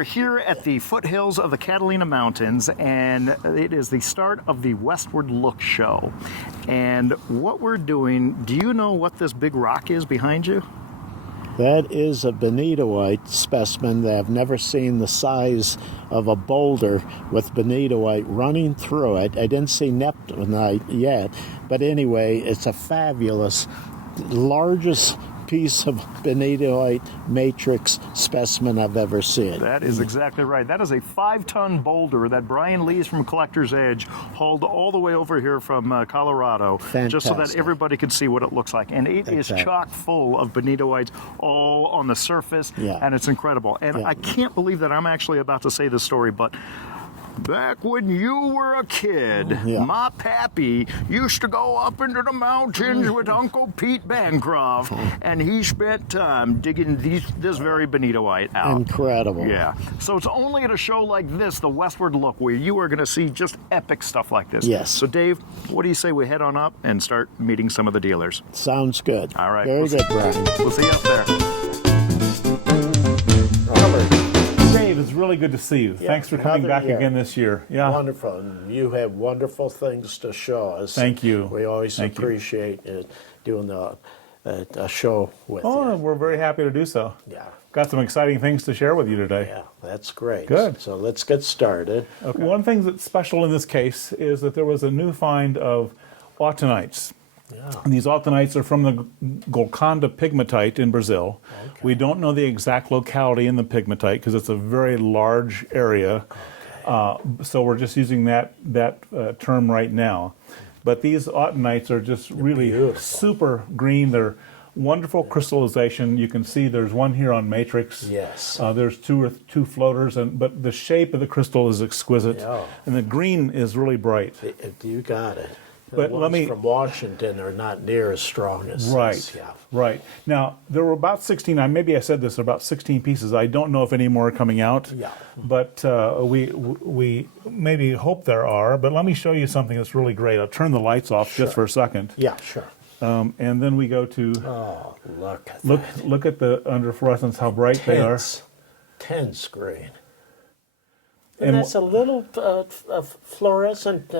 are here at the foothills of the Catalina Mountains, and it is the start of the Westward Look Show. And what we're doing, do you know what this big rock is behind you? That is a bonitoite specimen that I've never seen the size of a boulder with bonitoite running through it. I didn't see neptunite yet, but anyway, it's a fabulous, largest piece of bonitoite matrix specimen I've ever seen. That is exactly right. That is a 5-ton boulder that Brian Lees from Collector's Edge hauled all the way over here from Colorado. Fantastic. Just so that everybody could see what it looks like. And it is chock full of bonitoites all on the surface, and it's incredible. And I can't believe that I'm actually about to say this story, but back when you were a kid, my pappy used to go up into the mountains with Uncle Pete Bancroft, and he spent time digging this very bonitoite out. Incredible. Yeah. So it's only at a show like this, the Westward Look, where you are going to see just epic stuff like this. Yes. So Dave, what do you say we head on up and start meeting some of the dealers? Sounds good. All right. Very good, Brian. We'll see you up there. Dave, it's really good to see you. Thanks for coming back again this year. Yeah. Wonderful. You have wonderful things to show us. Thank you. We always appreciate doing a show with you. Oh, we're very happy to do so. Yeah. Got some exciting things to share with you today. Yeah, that's great. Good. So let's get started. Okay. One thing that's special in this case is that there was a new find of autanites. Yeah. And these autanites are from the Golconda pigmatite in Brazil. Okay. We don't know the exact locality in the pigmatite because it's a very large area. Okay. So we're just using that term right now. But these autanites are just really beautiful. Super green. They're wonderful crystallization. You can see there's one here on matrix. Yes. There's two floaters, but the shape of the crystal is exquisite. Yeah. And the green is really bright. You got it. But let me from Washington are not near as strong as this. Yeah. Right. Now there were about 16. Maybe I said this. About 16 pieces. I don't know if any more are coming out. Yeah. But we maybe hope there are. But let me show you something that's really great. I'll turn the lights off just for a second. Yeah. Sure. And then we go to. Oh, look at that. Look at the under fluorescence. How bright they are. Tense green. And that's a little fluorescent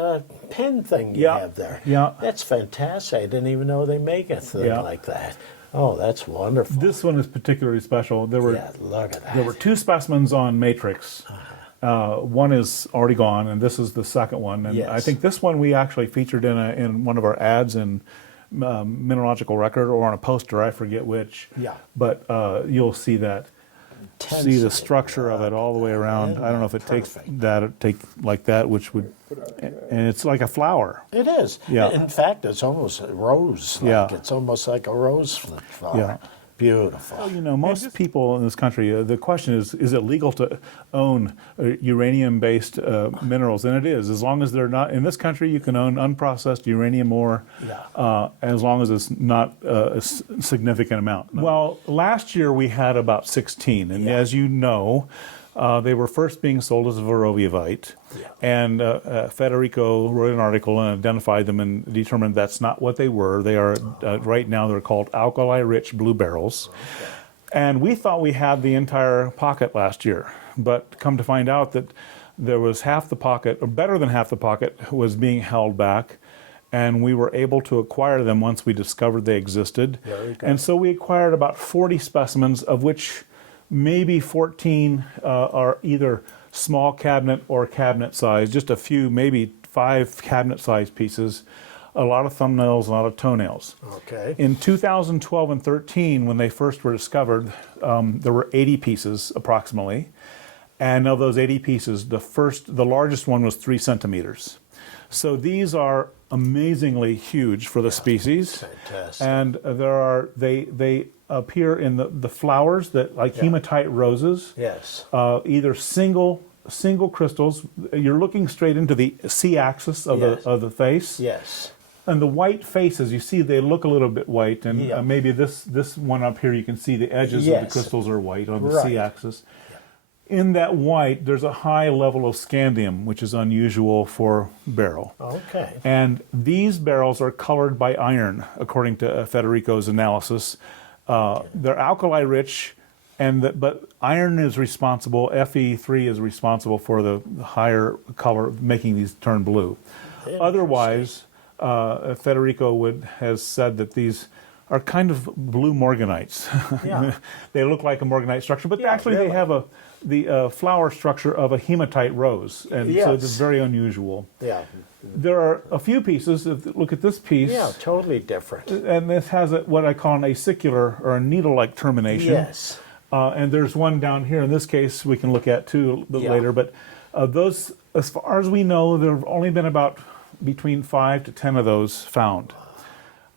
pen thing you have there. Yeah. That's fantastic. I didn't even know they make a thing like that. Oh, that's wonderful. This one is particularly special. There were, look at that. There were 2 specimens on matrix. One is already gone, and this is the second one. And I think this one we actually featured in one of our ads in Mineralogical Record or on a poster, I forget which. Yeah. But you'll see that. See the structure of it all the way around. I don't know if it takes like that, which would, and it's like a flower. It is. Yeah. In fact, it's almost a rose. It's almost like a rose flower. Yeah. Beautiful. Well, you know, most people in this country, the question is it legal to own uranium-based minerals? And it is. As long as they're not, in this country, you can own unprocessed uranium ore as long as it's not a significant amount. No. Well, last year we had about 16, and as you know, they were first being sold as veroviavite, and Federico wrote an article and identified them and determined that's not what they were. They are, right now, they're called ALKALI-RICH blue beryls. And we thought we had the entire pocket last year, but come to find out that there was half the pocket, or better than half the pocket, was being held back. And we were able to acquire them once we discovered they existed. And so we acquired about 40 specimens, of which maybe 14 are either small cabinet or cabinet size, just a few, maybe 5 cabinet size pieces, a lot of thumbnails, a lot of toenails. Okay. In 2012 and 13, when they first were discovered, there were 80 pieces approximately. And of those 80 pieces, the largest one was 3 centimeters. So these are amazingly huge for the species. Fantastic. And they appear in the flowers that like hematite roses. Yes. Either single crystals. You're looking straight into the C-axis of the face. Yes. And the white faces, you see, they look a little bit white, and maybe this one up here, you can see the edges of the crystals are white on the C-axis. In that white, there's a high level of scandium, which is unusual for beryl. Okay. And these beryls are colored by iron, according to Federico's analysis. They're alkali-rich, but iron is responsible, Fe3 is responsible for the higher color, making these turn blue. Otherwise, Federico has said that these are kind of blue morganites. Yeah. They look like a morganite structure, but actually really. they have the flower structure of a hematite rose, and so it's very unusual. Yeah. There are a few pieces. Look at this piece. Yeah, totally different. And this has what I call an acicular or a needle-like termination. Yes. And there's one down here. In this case, we can look at too a bit later. But those, as far as we know, there have only been about between 5 to 10 of those found.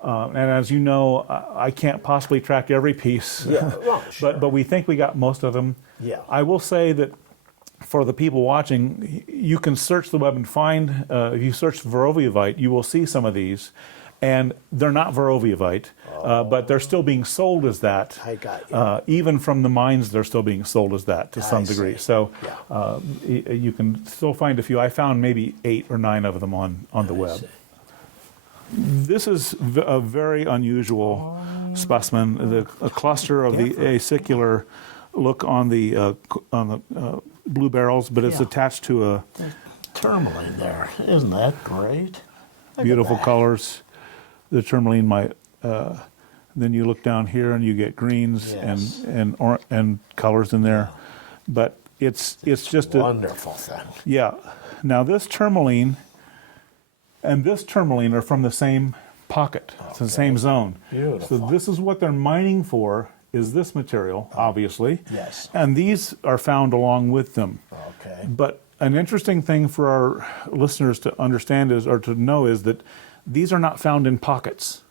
And as you know, I can't possibly track every piece. Yeah, well, sure. but we think we got most of them. Yeah. I will say that for the people watching, you can search the web and find, if you search Verroviavite, you will see some of these. And they're not Verroviavite, but they're still being sold as that. I got you. Even from the mines, they're still being sold as that to some degree. See. So you can still find a few. I found maybe 8 or 9 of them on the web. See. This is a very unusual specimen. A cluster of the acicular look on the blue barrels, but it's attached to a Tourmaline there. Isn't that great? beautiful colors. The tourmaline might. Then you look down here and you get greens and colors in there, but it's just a wonderful thing. Yeah. Now this tourmaline and this tourmaline are from the same pocket. It's the same zone. Beautiful. So this is what they're mining for, is this material, obviously. Yes. And these are found along with them. Okay. But an interesting thing for our listeners to understand is, or to know, is that these are not found in pockets.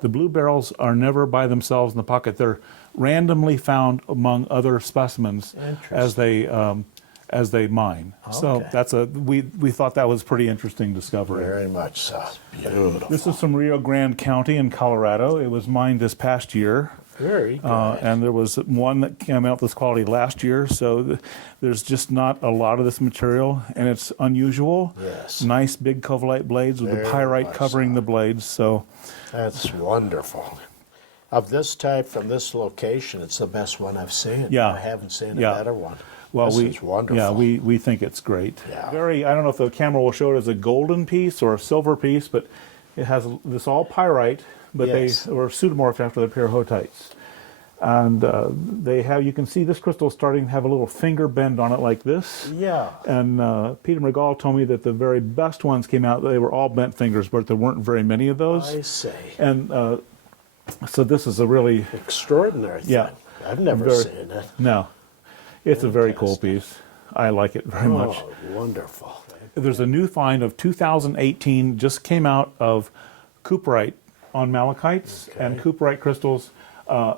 The blue barrels are never by themselves in the pocket. They're randomly found among other specimens as they mine. Okay. So that's we thought that was a pretty interesting discovery. Very much so. Beautiful. This is from Rio Grande County in Colorado. It was mined this past year. Very good. And there was one that came out this quality last year, so there's just not a lot of this material, and it's unusual. Yes. Nice big cobaltite blades with Very the pyrite much covering so. the blades. So That's wonderful. Of this type from this location, it's the best one I've seen. Yeah. I haven't seen a Yeah. better one. well, this we is wonderful. yeah we think it's great. Yeah. I don't know if the camera will show it as a golden piece or a silver piece, but it has this all pyrite, but Yes. they were pseudomorphed after the PYRRHOTITEs. And you can see this crystal starting to have a little finger bend on it like this. Yeah. And Peter McGall told me that the very best ones came out, they were all bent fingers, but there weren't very many of those. I see. And so this is a really, Extraordinary thing. Yeah. I've never Very- seen it. no, it's a very cool piece. I like it very much. Oh, wonderful. There's a new find of 2018, just came out of CUPRITE on malachites and CUPRITE crystals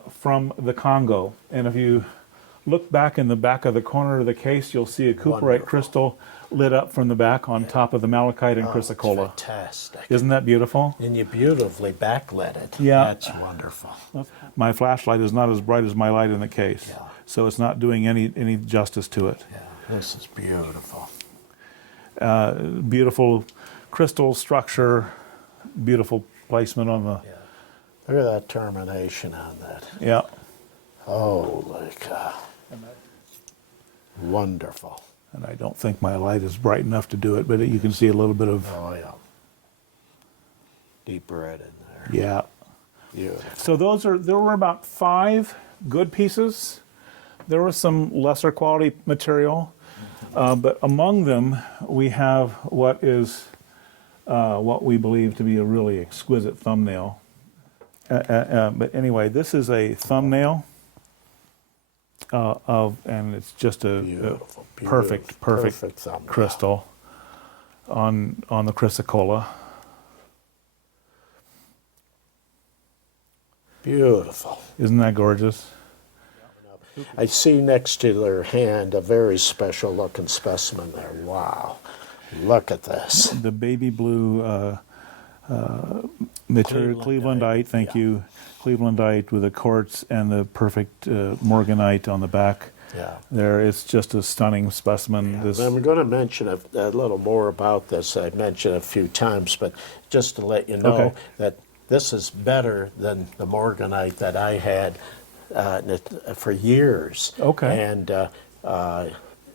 from the Congo. And if you look back in the back of the corner of the case, you'll see a CUPRITE Wonderful. crystal lit up from the back on top of the malachite and It's chrysocolla. fantastic. Isn't that beautiful? And you beautifully backlit it. Yeah. That's wonderful. My flashlight is not as bright as my light in the case, Yeah. so it's not doing any justice to it. Yeah, this is beautiful. Beautiful crystal structure, beautiful placement on the, Look at that termination on that. yeah. Holy cow. Wonderful. And I don't think my light is bright enough to do it, but you can see a little bit of, Oh, yeah. Deep red in there. yeah. Beautiful. So there were about 5 good pieces. There was some lesser quality material, but among them we have what we believe to be a really exquisite thumbnail. But anyway, this is a thumbnail and it's just a Beautiful. perfect thumbnail. crystal on the chrysocolla. Beautiful. Isn't that gorgeous? I see next to their hand a very special looking specimen there. Wow. Look at this. The baby blue material, Clevelandite, thank you. Clevelandite with a quartz and the perfect morganite on the back. Yeah. There, it's just a stunning specimen. This, I'm going to mention a little more about this. I've mentioned it a few times, but just to let you know Okay. that this is better than the morganite that I had for years. Okay. And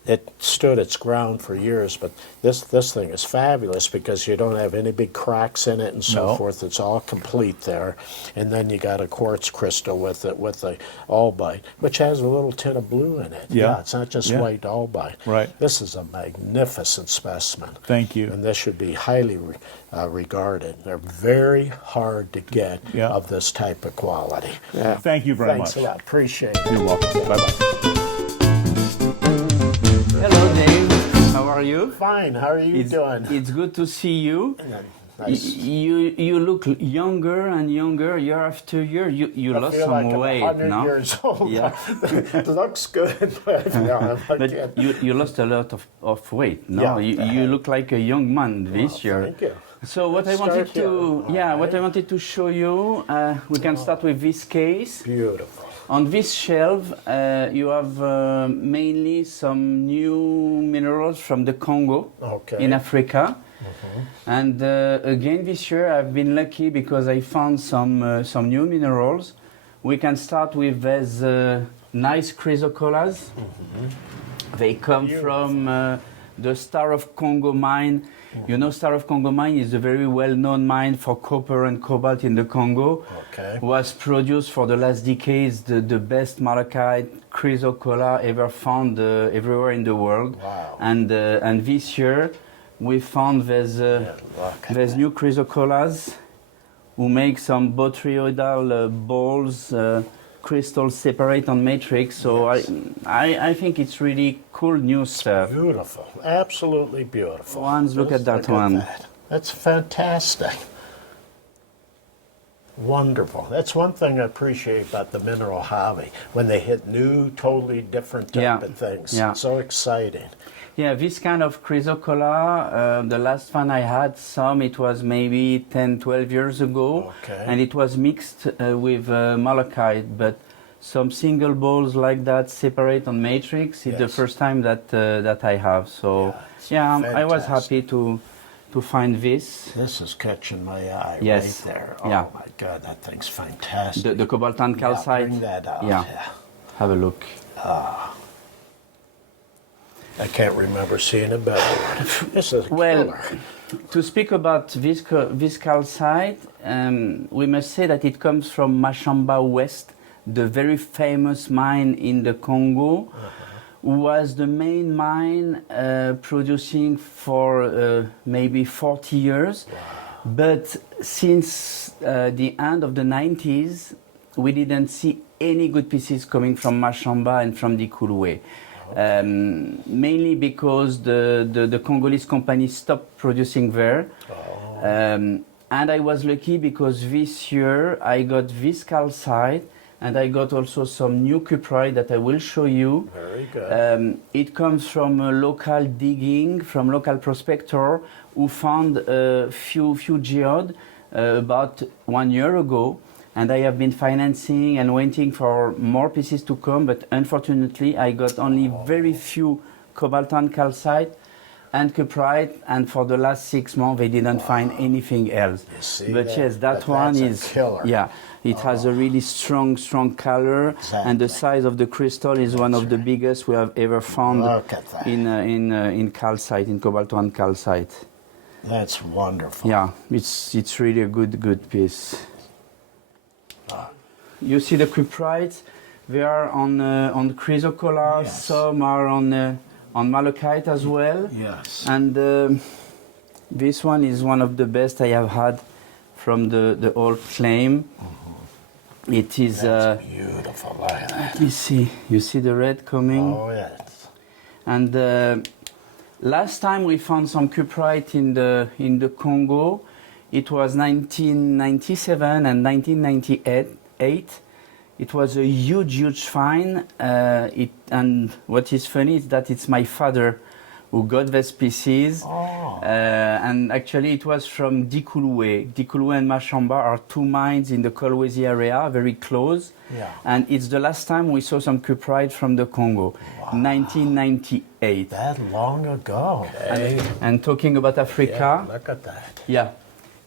it stood its ground for years, but this thing is fabulous because you don't have any big cracks in it and so forth. It's all complete there. And then you got a quartz crystal with it, with the albite, which has a little tint of blue in it. Yeah. It's not just white albite. Right. This is a magnificent specimen. Thank you. And this should be highly regarded. They're very hard to get of this type of quality. Yeah. Thank you very much. Thanks a lot. Appreciate it. You're welcome. Bye-bye. Hello, Dave. How are you? Fine. How are you doing? It's good to see you. Nice. You look younger and younger year after year. You I lost feel some like I'm weight, 100 no? years old. Yeah. It looks good, but But you lost a lot of weight, no? Yeah. You look like a young man this year. Thank you. So what I wanted to show you, we can start with this case. Beautiful. On this shelf, you have mainly some new minerals from the Congo in Africa. And again this year I've been lucky because I found some new minerals. We can start with these nice chrysocollars. They come from the Star of Congo mine. You know, Star of Congo mine is a very well-known mine for copper and cobalt in the Congo. Was produced for the last decades the best malachite chrysocollar ever found everywhere in the world. Wow. And this year we found these new chrysocollars who make some botryoidal balls, crystals separate on matrix. So I think it's really cool new stuff. Beautiful. Absolutely beautiful. Look at that one. That's fantastic. Wonderful. That's one thing I appreciate about the mineral hobby, when they hit new, totally different type of things. Yeah. So exciting. Yeah, this kind of chrysocollar, the last one I had it was maybe 10, 12 years ago. And it was mixed with malachite, but some single balls like that separate on matrix. It's the first time that I have. So I was happy to find this. This is catching my eye right there. Oh my God, that thing's fantastic. The COBALTOAN calcite. Bring that out. Yeah. Have a look. I can't remember seeing a better one. This is killer. To speak about this calcite, we must say that it comes from MASHAMBA West, the very famous mine in the Congo, was the main mine producing for maybe 40 years. But since the end of the 90s, we didn't see any good pieces coming from MASHAMBA and from the Kulwe. Mainly because the Congolese company stopped producing there. And I was lucky because this year I got this calcite and I got also some new CUPRITE that I will show you. Very good. It comes from a local digging, from local prospector who found a few geodes about 1 year ago. And I have been financing and waiting for more pieces to come, but unfortunately I got only very few COBALTOAN calcite and CUPRITE, and for the last 6 months they didn't find anything else. But yes, that one is killer. Yeah, it has a really strong color, and the size of the crystal is one of the biggest we have ever found in calcite, in COBALTOAN calcite. That's wonderful. Yeah, it's really a good piece. You see the CUPRITE, they are on chrysocollar, some are on malachite as well. Yes. And this one is one of the best I have had from the old claim. It is. That's beautiful. Let me see. You see the red coming? Oh yes. And last time we found some CUPRITE in the Congo, it was 1997 and 1998. It was a huge find. And what is funny is that it's my father who got these pieces. And actually it was from Dikulwe. Dikulwe and MASHAMBA are 2 mines in the KOLWEZI area, very close. And it's the last time we saw some CUPRITE from the Congo, 1998. That long ago. And talking about Africa. Yeah, look at that. Yeah.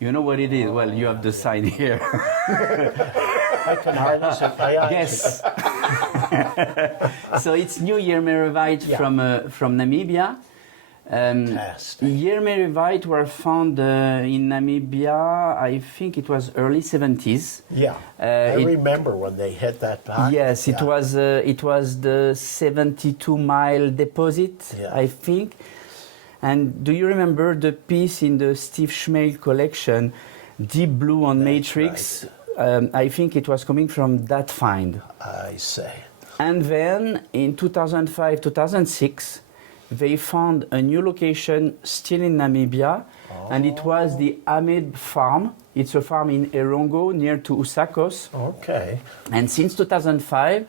You know what it is? Well, you have the sign here. I can hardly see my eyes. Yes. So it's new Yermerivite from Namibia. Fantastic. Yermerivite were found in Namibia, I think it was early 70s. Yeah, I remember when they hit that pocket. Yes, it was the 72-mile deposit, I think. And do you remember the piece in the Steve Schmale collection, Deep Blue on Matrix? Right. I think it was coming from that find. I see. And then in 2005, 2006, they found a new location still in Namibia, and it was the Ahmed Farm. It's a farm in Erongo, near to Usakos. Okay. And since 2005,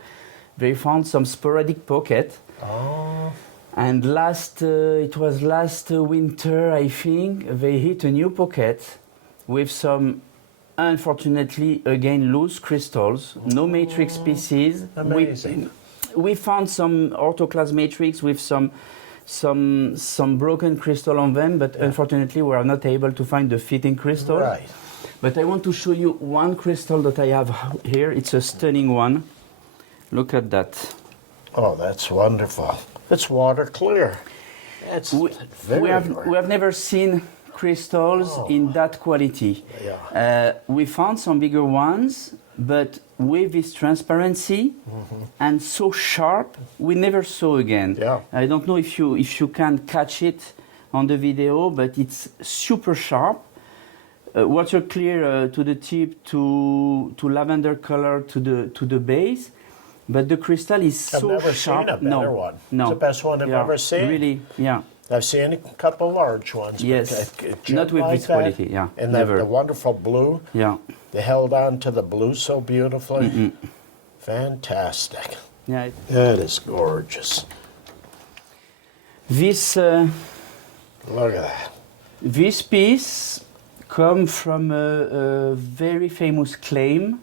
they found some sporadic pocket. Oh. And it was last winter, I think, they hit a new pocket with some, unfortunately, again, loose crystals, no matrix pieces. Amazing. We found some orthoclase matrix with some broken crystal on them, but unfortunately we are not able to find the fitting crystal. Right. But I want to show you one crystal that I have here. It's a stunning one. Look at that. Oh, that's wonderful. It's water clear. It's we have never seen crystals in that quality. Yeah. We found some bigger ones, but with this transparency and so sharp, we never saw again. Yeah. I don't know if you can catch it on the video, but it's super sharp. Water clear to the tip, to lavender color to the base, but the crystal is so sharp. I've never seen a better one. No, It's the best one I've ever seen. Really, yeah. I've seen a couple large ones. Yes, but not with like this quality. Yeah, and never. the wonderful blue. Yeah. They held on to the blue so beautifully. Fantastic. Yeah. That is gorgeous. This Look at that. this piece comes from a very famous claim.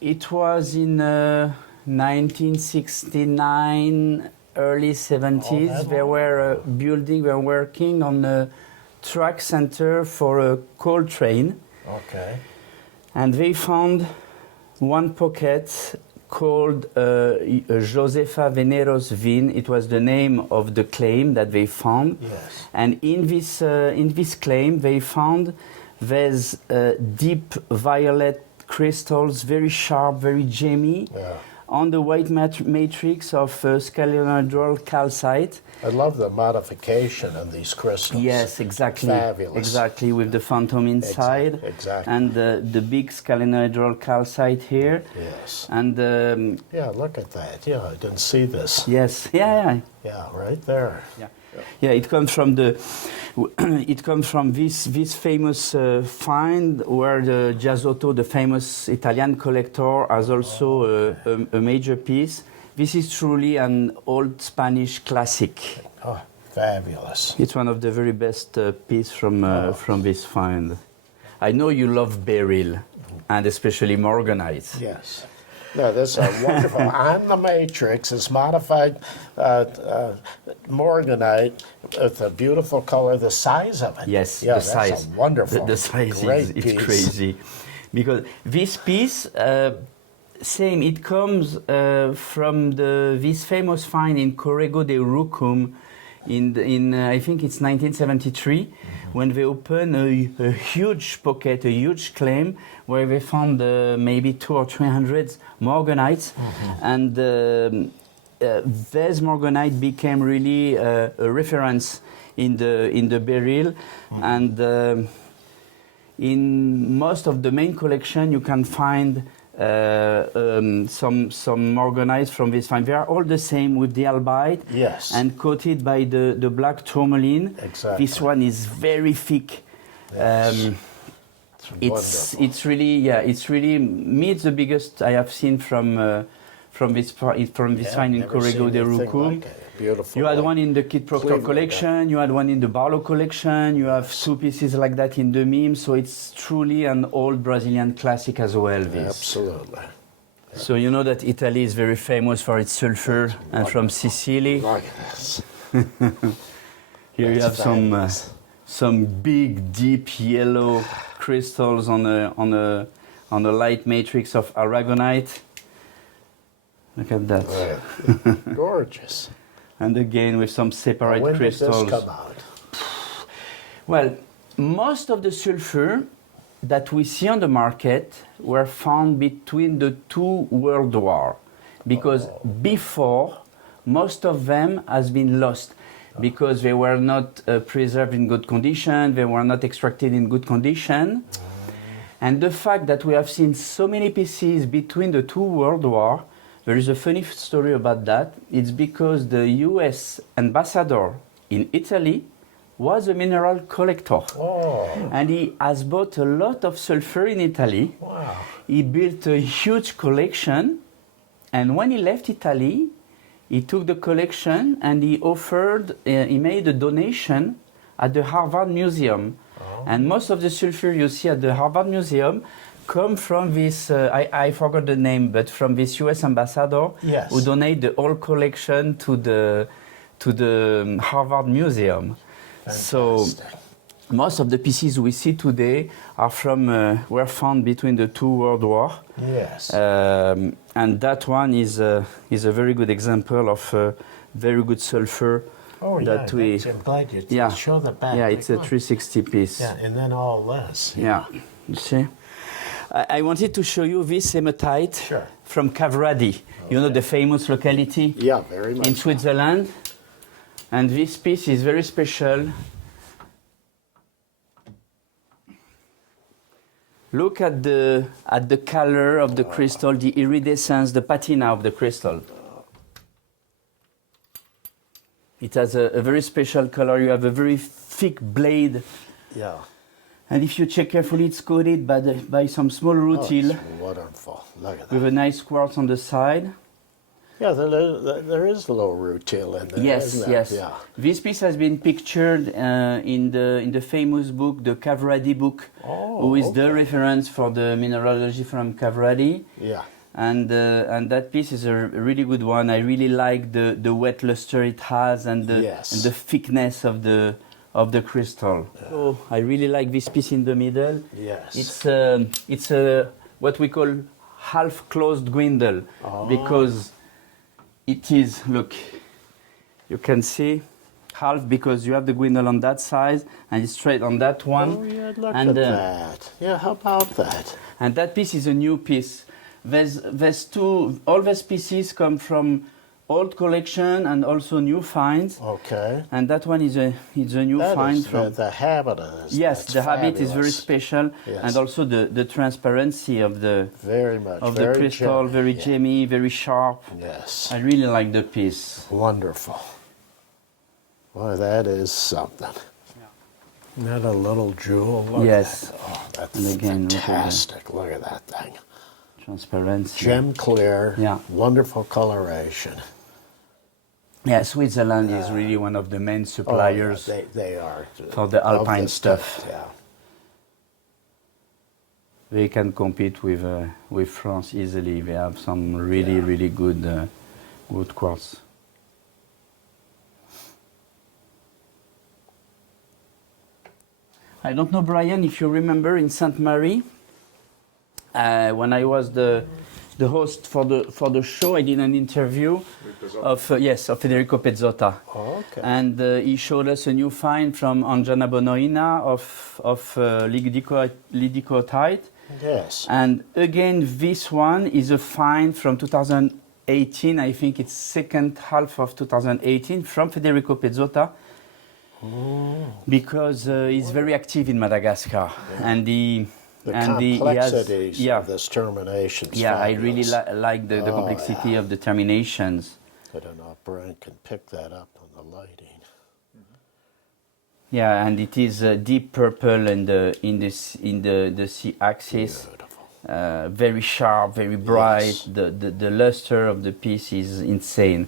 It was in 1969, early 70s. They were building, they were working on a track center for a coal train. Okay. And they found one pocket called Josefa Veneros Vin. It was the name of the claim that they found. Yes. And in this claim, they found these deep violet crystals, very sharp, very gemmy, on the white matrix of scalenoidal calcite. I love the modification of these crystals. Yes, exactly. Fabulous. Exactly, with the phantom inside. Exactly. And the big scalenoidal calcite here. Yes. And yeah, look at that. Yeah, I didn't see this. yes, yeah. Yeah, right there. Yeah, it comes from this famous find where the Giasotto, the famous Italian collector, has also a major piece. This is truly an old Spanish classic. Oh, fabulous. It's one of the very best pieces from this find. I know you love beryl, and especially morganite. Yes. No, this is wonderful. On the matrix is modified morganite with a beautiful color. The size of it. Yes, yeah, the that's size. A wonderful. The size Great is piece. crazy. Because this piece, same, it comes from this famous find in Corrego de Rucum in I think it's 1973, when they opened a huge pocket, a huge claim, where they found maybe 200 or 300 morganites, and this morganite became really a reference in the beryl, and in most of the main collection you can find some morganites from this find. They are all the same with the albite, yes, and coated by the black tourmaline. Exactly. This one is very thick. Yes. It's really it's the biggest I have seen from this find in Corrego de Rucum. Beautiful. You had one in the Kit Proctor collection, you had one in the Barlow collection, you have two pieces like that in the Mime, so it's truly an old Brazilian classic as well, this. Absolutely. So you know that Italy is very famous for its sulfur, and from Sicily. Look at this. Here you have some big, deep yellow crystals on a light matrix of aragonite. Look at that. Right. Gorgeous. And again with some separate when crystals. did this come out? Well, most of the sulfur that we see on the market were found between the two World Wars, because before, most of them has been lost because they were not preserved in good condition, they were not extracted in good condition. And the fact that we have seen so many pieces between the two World Wars, there is a funny story about that. It's because the US ambassador in Italy was a mineral collector. Oh. And he has bought a lot of sulfur in Italy. Wow. He built a huge collection, and when he left Italy, he took the collection and he made a donation at the Harvard Museum. Oh. And most of the sulfur you see at the Harvard Museum come from this, I forgot the name, but from this US ambassador who donated the whole collection to the Harvard Museum. Fantastic. So most of the pieces we see today are were found between the two World Wars. Yes. And that one is a very good example of very good sulfur. Oh, that I'm glad you show the back. Yeah, it's a 360 piece. Yeah, and then all this. Yeah, you see? I wanted to show you this hematite from Cavradi. Okay. You know the famous locality? Yeah, very much. In Switzerland. And this piece is very special. Look at the color of the crystal, the iridescence, the patina of the crystal. It has a very special color. You have a very thick blade. Yeah. And if you check carefully, it's coated by some small rutile. Oh, wonderful. Look at that. With a nice quartz on the side. Yeah, there is a little rutile in there. Yes, isn't yes. Yeah. This piece has been pictured in the famous book, the Cavradi book, who is the reference for the mineralogy from Cavradi. Yeah. And that piece is a really good one. I really like the wet luster it has and the thickness of the crystal. Yeah. Oh, I really like this piece in the middle. Yes. It's a what we call half closed gwindle because it is, look, you can see half because you have the gwindle on that side and it's straight on that one. Oh yeah, look at that. Yeah, how about that? And that piece is a new piece. All these pieces come from old collection and also new finds. Okay. And that one is a new find from the habit. The habit is very special, and also the transparency of the the crystal, very gemmy, very sharp. Yes. I really like the piece. Wonderful. Boy, that is something. Isn't that a little jewel? Look at that. Oh, that's fantastic. Look at that thing. Transparency. Gem clear. Yeah. Wonderful coloration. Yeah, Switzerland is really one of the main suppliers. They are for the alpine stuff. Yeah. They can compete with France easily. They have some really good quartz. I don't know, Brian, if you remember in Sainte Marie, when I was the host for the show, I did an interview of Federico Pezzotta. Oh, okay. And he showed us a new find from Angiana Bonoina of lidicotite. Yes. And again, this one is a find from 2018. I think it's second half of 2018 from Federico Pezzotta. Because he's very active in Madagascar, and the complexities of this termination. Yeah, I really like the complexity of the terminations. I don't know if Brian can pick that up on the lighting. Yeah, and it is deep purple in the C-axis. Beautiful. Very sharp, very bright. Yes. The luster of the piece is insane.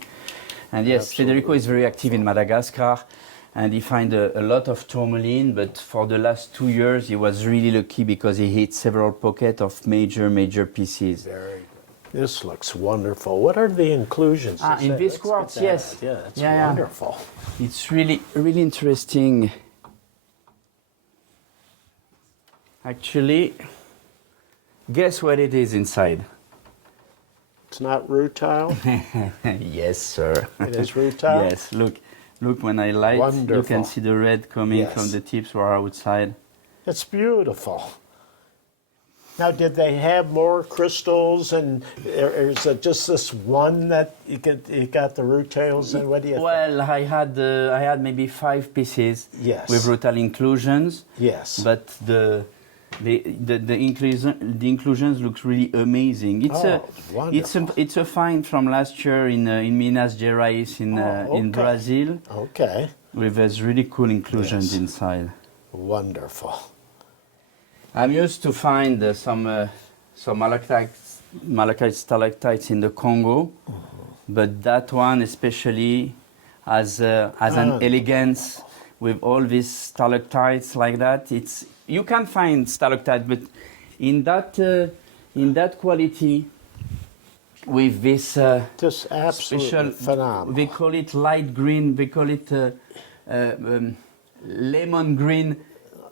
And yes, absolutely. Federico is very active in Madagascar. And he found a lot of tourmaline, but for the last 2 years he was really lucky because he hit several pockets of major pieces. Very good. This looks wonderful. What are the inclusions? In this quartz, yes. Yeah, it's wonderful. It's really interesting. Actually, guess what it is inside? It's not rutile? Yes, sir. It is rutile? Yes, look, when I light, Wonderful. you can see the red coming from the tips or outside. It's beautiful. Now, did they have more crystals, and or is it just this one that you got the rutails in? What do you think? Well, I had maybe 5 pieces with rutile inclusions. Yes. But the inclusions look really amazing. It's a find from last year in Minas Gerais in Brazil. Okay. With these really cool inclusions inside. Wonderful. I'm used to find some malachite stalactites in the Congo, but that one especially has an elegance with all these stalactites like that. You can find stalactite, but in that quality, with this just absolutely phenomenal. We call it light green. We call it lemon green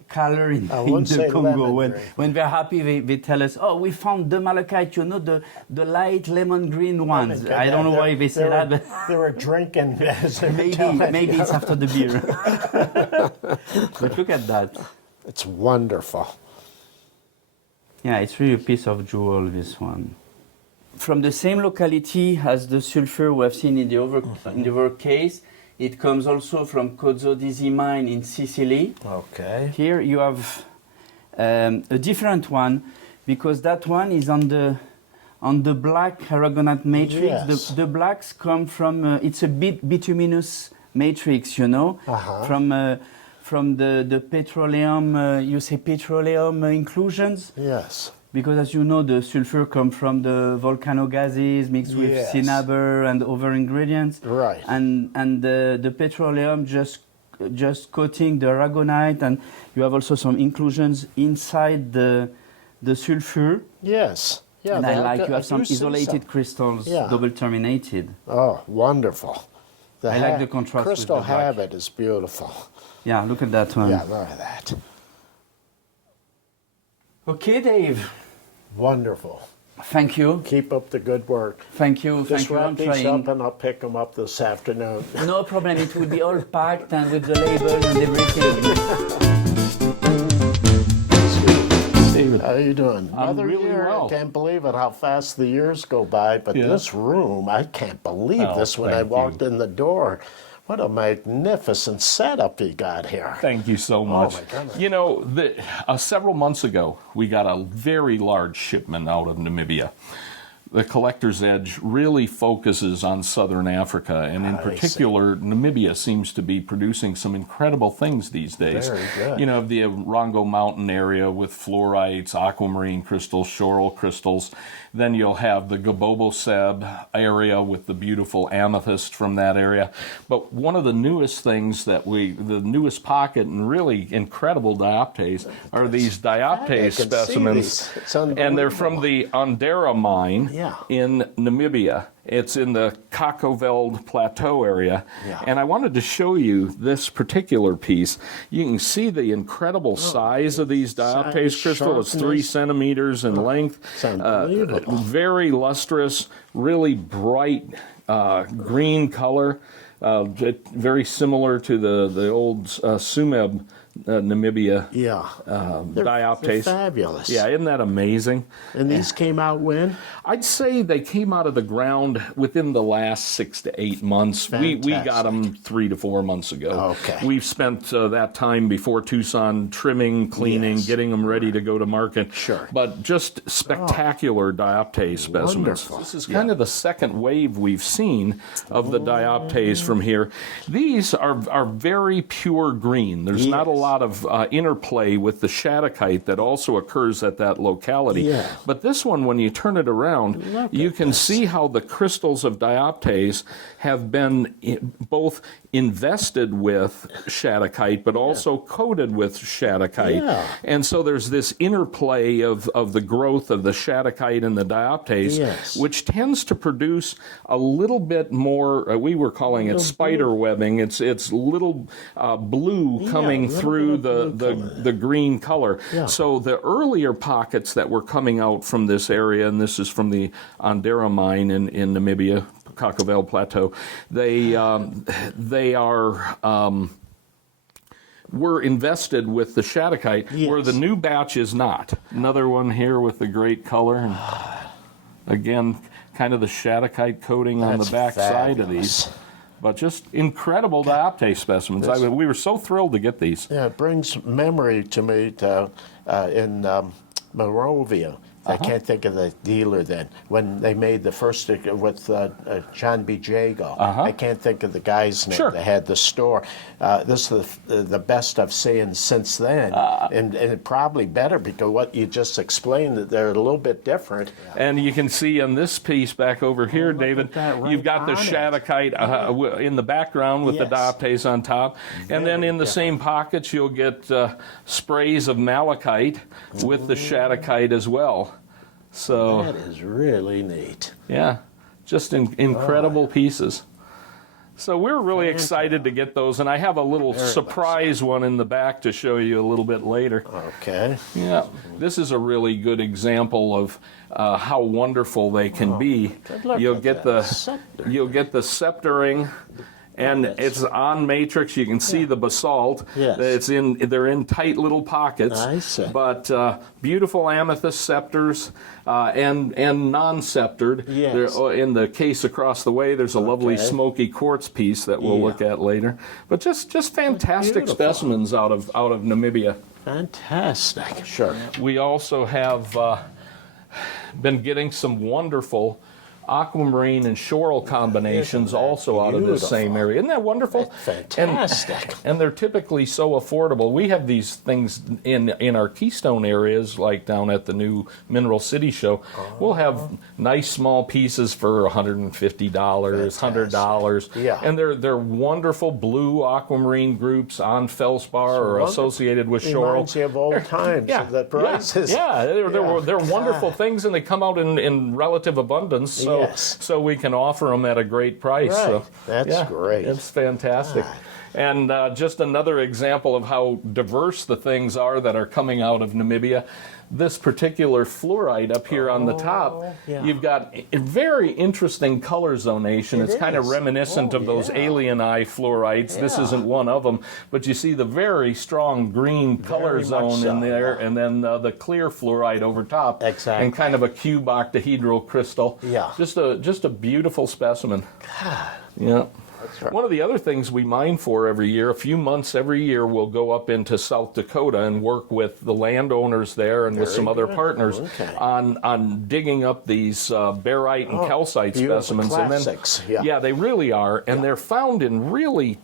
color in the Congo. When they're happy, they tell us, "Oh, we found the malachite. You know, the light lemon green ones." I don't know why they say that, but they were drinking. maybe it's after the beer. But look at that. It's wonderful. Yeah, it's really a piece of jewel, this one. From the same locality as the sulfur we have seen in the other case, it comes also from COBALT-RICH mine in Sicily. Okay. Here you have a different one, because that one is on the black aragonite matrix. Yes. The blacks come from it's a bituminous matrix, you know, from the petroleum. You say petroleum inclusions. Yes. Because, as you know, the sulfur comes from the volcano gases mixed with cinnabar and other ingredients. Right. And the petroleum just coating the aragonite, and you have also some inclusions inside the sulfur. Yes. Yeah. And you have some isolated crystals, double terminated. Oh, wonderful. I like the contrast. Crystal with the black. habit is beautiful. Yeah, look at that one. Yeah, look at that. Okay, Dave. Wonderful. Thank you. Keep up the good work. Thank you. Just Thank you. wrap I'm these trying. up and I'll pick them up this afternoon. No problem. It will be all packed and with the labels and everything. David, how are you doing? I'm Another really year. well. I can't believe it, how fast the years go by. But this room, I can't believe this when I walked in the door. What a magnificent setup you got here. Thank you so much. Oh, my goodness. You know, several months ago, we got a very large shipment out of Namibia. The Collector's Edge really focuses on southern Africa, and in particular, Namibia seems to be producing some incredible things these days. Very good. You know, the Rongo Mountain area with fluorites, aquamarine crystals, SCHORL crystals. Then you'll have the Gabobo-Seb area with the beautiful amethyst from that area. But one of the newest things the newest pocket and really incredible dioptase are these dioptase specimens. And they're from the Ondera mine in Namibia. It's in the Kakhoveld Plateau area. And I wanted to show you this particular piece. You can see the incredible size of these dioptase crystals. It's 3 centimeters in length. Very lustrous, really bright green color. Very similar to the old Sumeb Namibia dioptase. They're fabulous. Yeah, isn't that amazing? And these came out when? I'd say they came out of the ground within the last 6 to 8 months. We got them 3 to 4 months ago. Okay. We've spent that time before Tucson trimming, cleaning, getting them ready to go to market. Sure. But just spectacular dioptase specimens. Wonderful. This is kind of the second wave we've seen of the dioptase from here. These are very pure green. There's not a lot of interplay with the shadokite that also occurs at that locality. But this one, when you turn it around, you can see how the crystals of dioptase have been both invested with shadokite, but also coated with shadokite. And so there's this interplay of the growth of the shadokite and the dioptase, which tends to produce a little bit more, we were calling it spider webbing. It's little blue coming through through the green color. Yeah. So the earlier pockets that were coming out from this area, and this is from the Andera mine in Namibia, Cockevel Plateau, they were invested with the Shattuckite, where the new batch is not. Another one here with the great color. And again, kind of the Shattuckite coating on the back side of these. But just incredible dioptase specimens. I mean, we were so thrilled to get these. Yeah, it brings memory to me in Monrovia. I can't think of the dealer then, when they made the first sticker with John B. Jago. I can't think of the guy's name that had the store. This is the best I've seen since then, and probably better because what you just explained, that they're a little bit different. And you can see on this piece back over here, David, you've got the Shattuckite in the background with the dioptase on top. And then in the same pockets, you'll get sprays of malachite with the Shattuckite as well. So that is really neat. Yeah, just incredible pieces. So we're really excited to get those, and I have a little surprise one in the back to show you a little bit later. Okay. Yeah, this is a really good example of how wonderful they can be. You'll get the sceptering. And it's on matrix. You can see the basalt. Yes. They're in tight little pockets. I see. But beautiful amethyst scepters and non-sceptered. Yes. In the case across the way, there's a lovely smoky quartz piece that we'll look at later. But just fantastic specimens out of Namibia. Fantastic. Sure. We also have been getting some wonderful aquamarine and schorl combinations also out of this same area. Isn't that wonderful? That's fantastic. And they're typically so affordable. We have these things in our keystone areas, like down at the new Mineral City show. We'll have nice small pieces for $150, $100. Yeah. And they're wonderful blue aquamarine groups on feldspar or associated with schorl. Reminds you of old times. Of the prices. They're wonderful things, and they come out in relative abundance. So we can offer them at a great price. Right. So, That's great. It's fantastic. And just another example of how diverse the things are that are coming out of Namibia. This particular fluorite up here on the top, you've got a very interesting color zonation. It's kind of reminiscent of those alien eye fluorites. This isn't one of them, but you see the very strong green color zone in there, and then the clear fluorite over top. Exactly. And kind of a cube octahedral crystal. Yeah. Just a beautiful specimen. God. Yeah. That's right. One of the other things we mine for every year, a few months every year, we'll go up into South Dakota and work with the landowners there and with some other partners on digging up these barite and calcite specimens. Classics. And then, they really are. And they're found in really,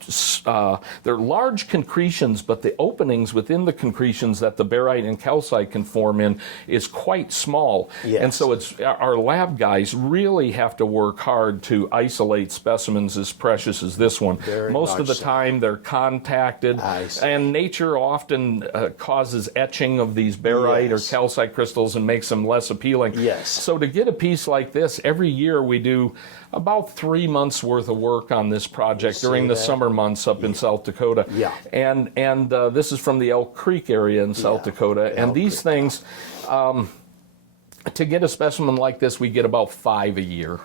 they're large concretions, but the openings within the concretions that the barite and calcite can form in is quite small. Yes. And so it's our lab guys really have to work hard to isolate specimens as precious as this one. Most of the time they're contacted, and nature often causes etching of these barite or calcite crystals and makes them less appealing. So to get a piece like this, every year we do about 3 months worth of work on this project during the summer months up in South Dakota. And this is from the Elk Creek area in South Dakota. And these things, to get a specimen like this, we get about 5 a year.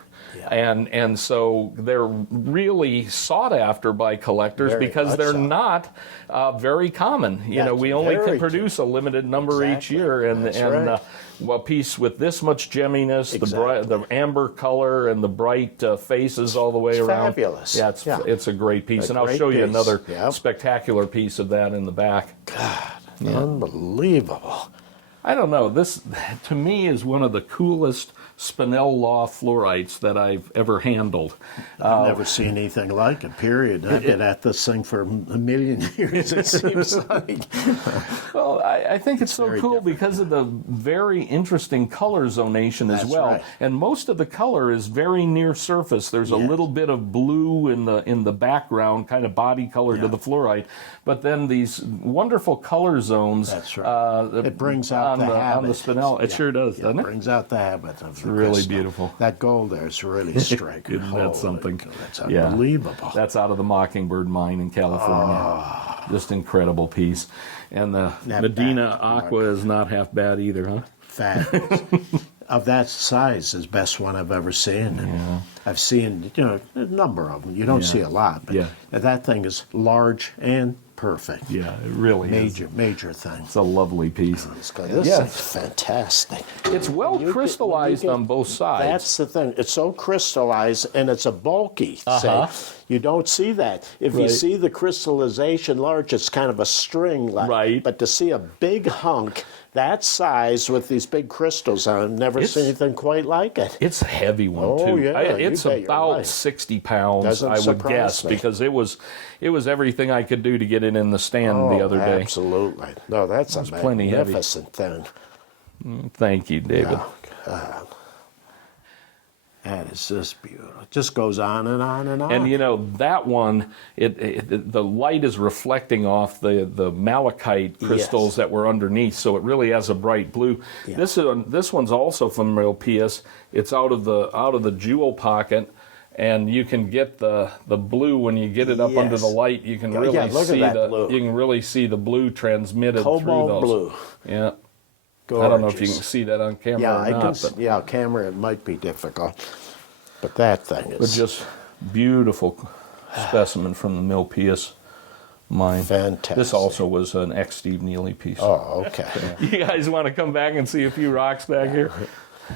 And so they're really sought after by collectors because they're not very common. You know, we only can produce a limited number each year, and a piece with this much gemminess, the amber color, and the bright faces all the way around. Fabulous. Yeah, it's a great piece, and I'll show you another spectacular piece of that in the back. God, unbelievable. I don't know. This, to me, is one of the coolest Spinel Law fluorites that I've ever handled. I've never seen anything like it, period. I've been at this thing for a million years, it seems like. Well, I think it's so cool because of the very interesting color zonation as well. And most of the color is very near surface. There's a little bit of blue in the background, kind of body color to the fluorite. But then these wonderful color zones. That's right. It brings out the habit. On the Spinel. It sure does, doesn't it? It brings out the habit of the really crystal. beautiful. That gold there is really striking. Isn't that something? That's unbelievable. That's out of the Mockingbird mine in California. Just incredible piece. And the Medina Aqua is not half bad either, huh? Fabulous. Of that size is the best one I've ever seen. And I've seen, a number of them. You don't see a lot, but that thing is large and perfect. Yeah, it really is. Major thing. It's a lovely piece. This is fantastic. It's well crystallized on both sides. That's the thing. It's so crystallized, and it's a bulky. You don't see that. If you see the crystallization large, it's kind of a string. But to see a big hunk that size with these big crystals on, I've never seen anything quite like it. It's a heavy one, too. Yeah, it's about 60 pounds, I would guess, because it was everything I could do to get it in the stand the other day. Absolutely. No, that's a magnificent thing. Thank you, David. Oh, that is just beautiful. It just goes on and on and on. And that one, the light is reflecting off the malachite crystals that were underneath, so it really has a bright blue. This one's also from Real PS. It's out of the jewel pocket, and you can get the blue when you get it up under the light. You can really see the blue transmitted through those. Cobalt blue. Yeah. Gorgeous. I don't know if you can see that on camera or not. Camera, it might be difficult. But that thing is... But just beautiful specimen from the Mill Pius mine. Fantastic. This also was an ex-Steve Neely piece. Oh, okay. You guys want to come back and see a few rocks back here?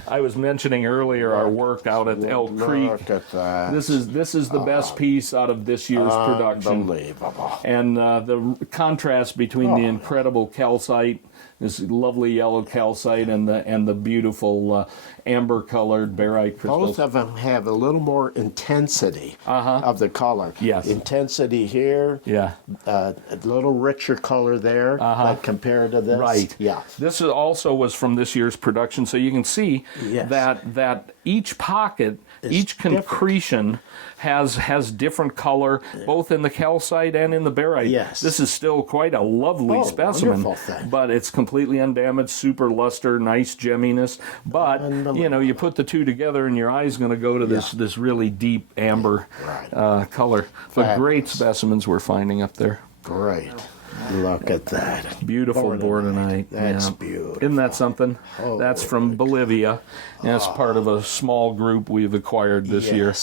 I was mentioning earlier our work out at Elk Creek. Look at that. This is the best piece out of this year's production. Unbelievable. And the contrast between the incredible calcite, this lovely yellow calcite, and the beautiful amber-colored barite crystals. Both of them have a little more intensity of the color. Yes. Intensity here. Yeah. A little richer color there, like compared to this. Right. Yeah. This also was from this year's production, so you can see that each pocket, each concretion has different color, both in the calcite and in the barite. Yes. This is still quite a lovely specimen, but it's completely undamaged, super luster, nice gemminess. But you put the two together, and your eye's going to go to this really deep amber color. But great specimens we're finding up there. Great. Look at that. Beautiful bordenite. That's beautiful. Isn't that something? That's from Bolivia. And it's part of a small group we've acquired this year.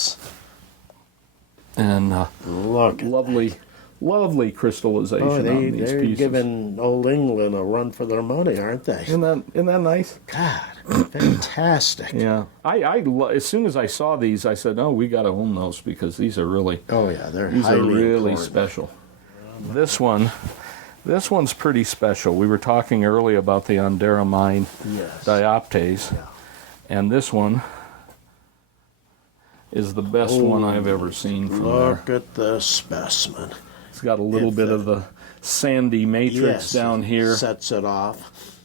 And look, lovely crystallization on these pieces. They're giving Old England a run for their money, aren't they? Isn't that nice? God, fantastic. Yeah. I as soon as I saw these, I said, "Oh, we got to own those because these are really these are really special." This one's pretty special. We were talking earlier about the Andaramine dioptase, and this one is the best one I've ever seen from there. Look at the specimen. It's got a little bit of the sandy matrix down here. Sets it off.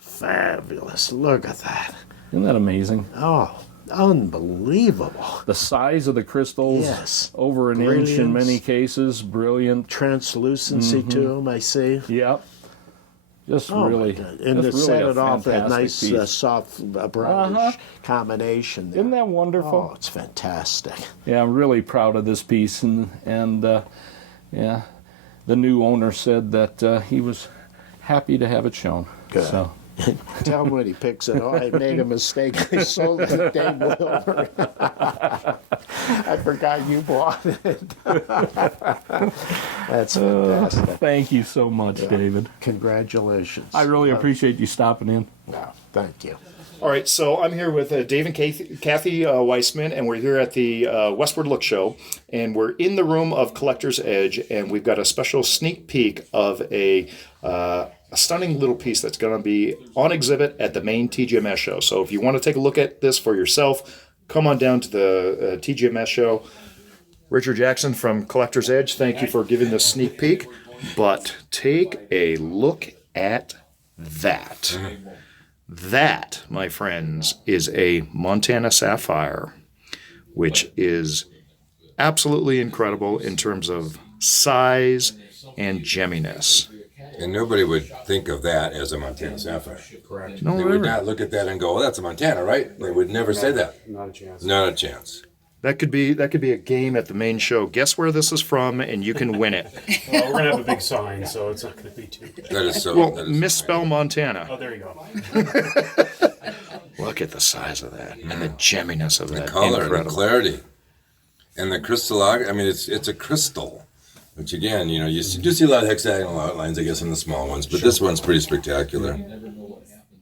Fabulous. Look at that. Isn't that amazing? Oh, unbelievable. The size of the crystals, over an inch in many cases, brilliant. Translucency to them, I see. Yep. Just really, and to set it off that nice soft brownish combination there. Isn't that wonderful? Oh, it's fantastic. Yeah, I'm really proud of this piece, and the new owner said that he was happy to have it shown. Good. So. Tell him when he picks it. Oh, I made a mistake. I sold it to Dave Wilber. I forgot you bought it. That's fantastic. Thank you so much, David. Congratulations. I really appreciate you stopping in. No, thank you. All right, so I'm here with Dave and Kathy Weissman, and we're here at the Westward Look Show, and we're in the room of Collector's Edge, and we've got a special sneak peek of a stunning little piece that's going to be on exhibit at the main TGMS show. So if you want to take a look at this for yourself, come on down to the TGMS show. Richard Jackson from Collector's Edge, thank you for giving this sneak peek. But take a look at that. That, my friends, is a Montana Sapphire, which is absolutely incredible in terms of size and gemminess. And nobody would think of that as a Montana Sapphire. Correct. They would not look at that and go, oh, that's a Montana, right? They would never say that. Not a chance. Not a chance. That could be a game at the main show. Guess where this is from, and you can win it. Well, we're gonna have a big sign, so it's not gonna be too. That is so. Well, that is misspell Montana. Oh, there you go. Look at the size of that and the gemminess of that. the color, Incredible. the clarity, and the crystal. I mean, it's a crystal. Which again, you do see a lot of hexagonal outlines, I guess, in the small ones, but this one's pretty spectacular.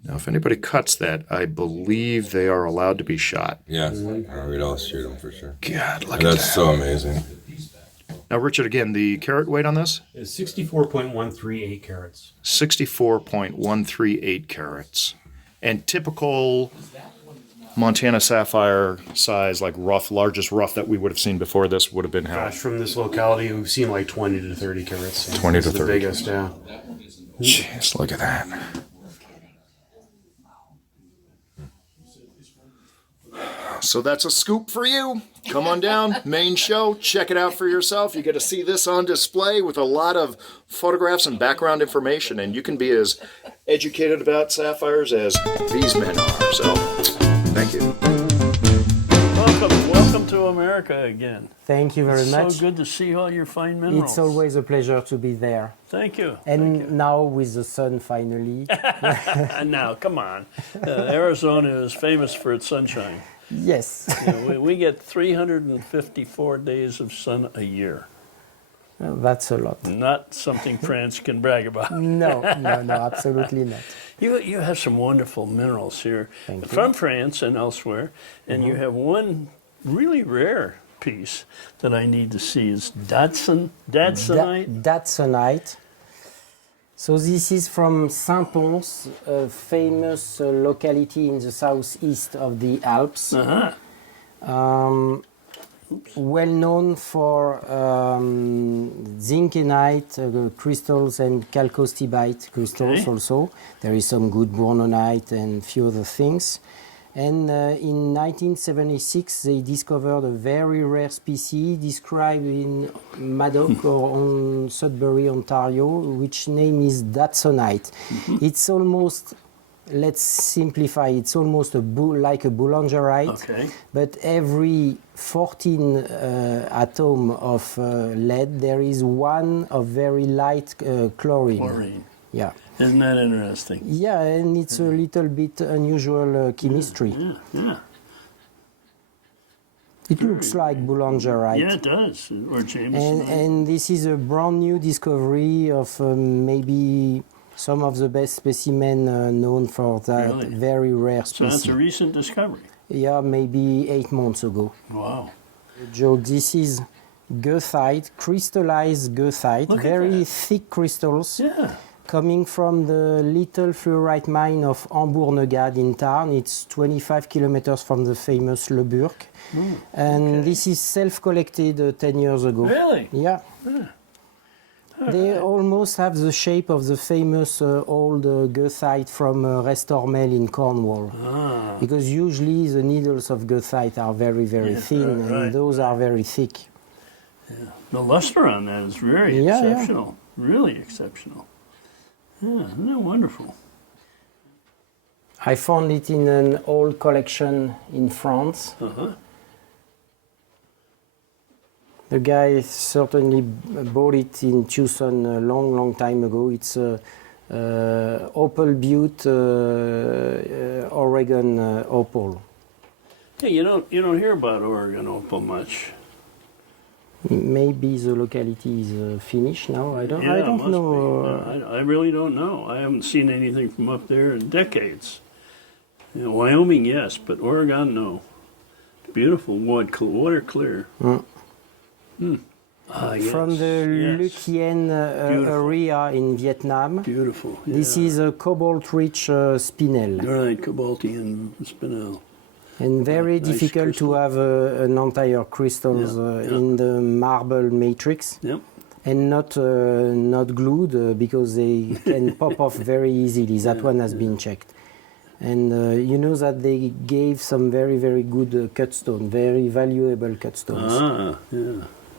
Now, if anybody cuts that, I believe they are allowed to be shot. Yeah, we'd all shoot them for sure. God, look And at that's that. so amazing. Now, Richard, again, the carat weight on this? It's 64.138 carats. 64.138 carats. And typical Montana sapphire size, like largest rough that we would have seen before this would have been how? Gosh, from this locality, we've seen like 20 to 30 carats. 20 to It's 30. the biggest, yeah. Jeez, look at that. So that's a scoop for you. Come on down, main show, check it out for yourself. You get to see this on display with a lot of photographs and background information, and you can be as educated about sapphires as these men are. So, thank you. Welcome to America again. Thank you very much. So good to see all your fine minerals. It's always a pleasure to be there. Thank you. And now with the sun finally. And now, come on. Arizona is famous for its sunshine. Yes. We get 354 days of sun a year. Well, that's a lot. Not something France can brag about. No, absolutely not. You have some wonderful minerals here Thank you. from France and elsewhere, and you have one really rare piece that I need to see. Is Dadsonite? Dadsonite. So this is from Saint-Pons, a famous locality in the southeast of the Alps. Well known for zinkenite crystals and chalcostibite crystals also. There is some good bornonite and few other things. And in 1976, they discovered a very rare species described in Madoc or on Sudbury, Ontario, which name is Dadsonite. It's almost, let's simplify, it's almost like a boulangerite, but every 14 atom of lead, there is one of very light chlorine. Yeah. Isn't that interesting? Yeah, and it's a little bit unusual chemistry. Yeah. It looks like boulangerite. Yeah, it does. Or Jameson. And this is a brand new discovery of maybe some of the best specimen known for that very rare So species. that's a recent discovery. Yeah, maybe 8 months ago. Wow. Joe, this is goethite, crystallized goethite, very thick crystals. Yeah. Coming from the little fluorite mine of Hambourg-Negade in Tarn. It's 25 kilometers from the famous Le Burq. And this is self-collected 10 years ago. Really? Yeah. They almost have the shape of the famous old goethite from Restormel in Cornwall. Because usually the needles of goethite are very, very thin, and those are very thick. Yeah. The luster on that is very exceptional. Really exceptional. Yeah, isn't that wonderful? I found it in an old collection in France. The guy certainly bought it in Tucson a long, long time ago. It's Opal Butte, Oregon opal. Yeah, you don't hear about Oregon opal much. Maybe the locality is Finnish now. I don't know. I really don't know. I haven't seen anything from up there in decades. You know, Wyoming, yes, but Oregon, no. Beautiful water clear. Yes, From the Lucien area in Vietnam. Beautiful. This is a cobalt-rich spinel. Right, cobaltian spinel. And very difficult to have an entire crystals in the marble matrix. Yep. And not glued because they can pop off very easily. That one has been checked. And you know that they gave some very, very good cut stone, very valuable cut stones.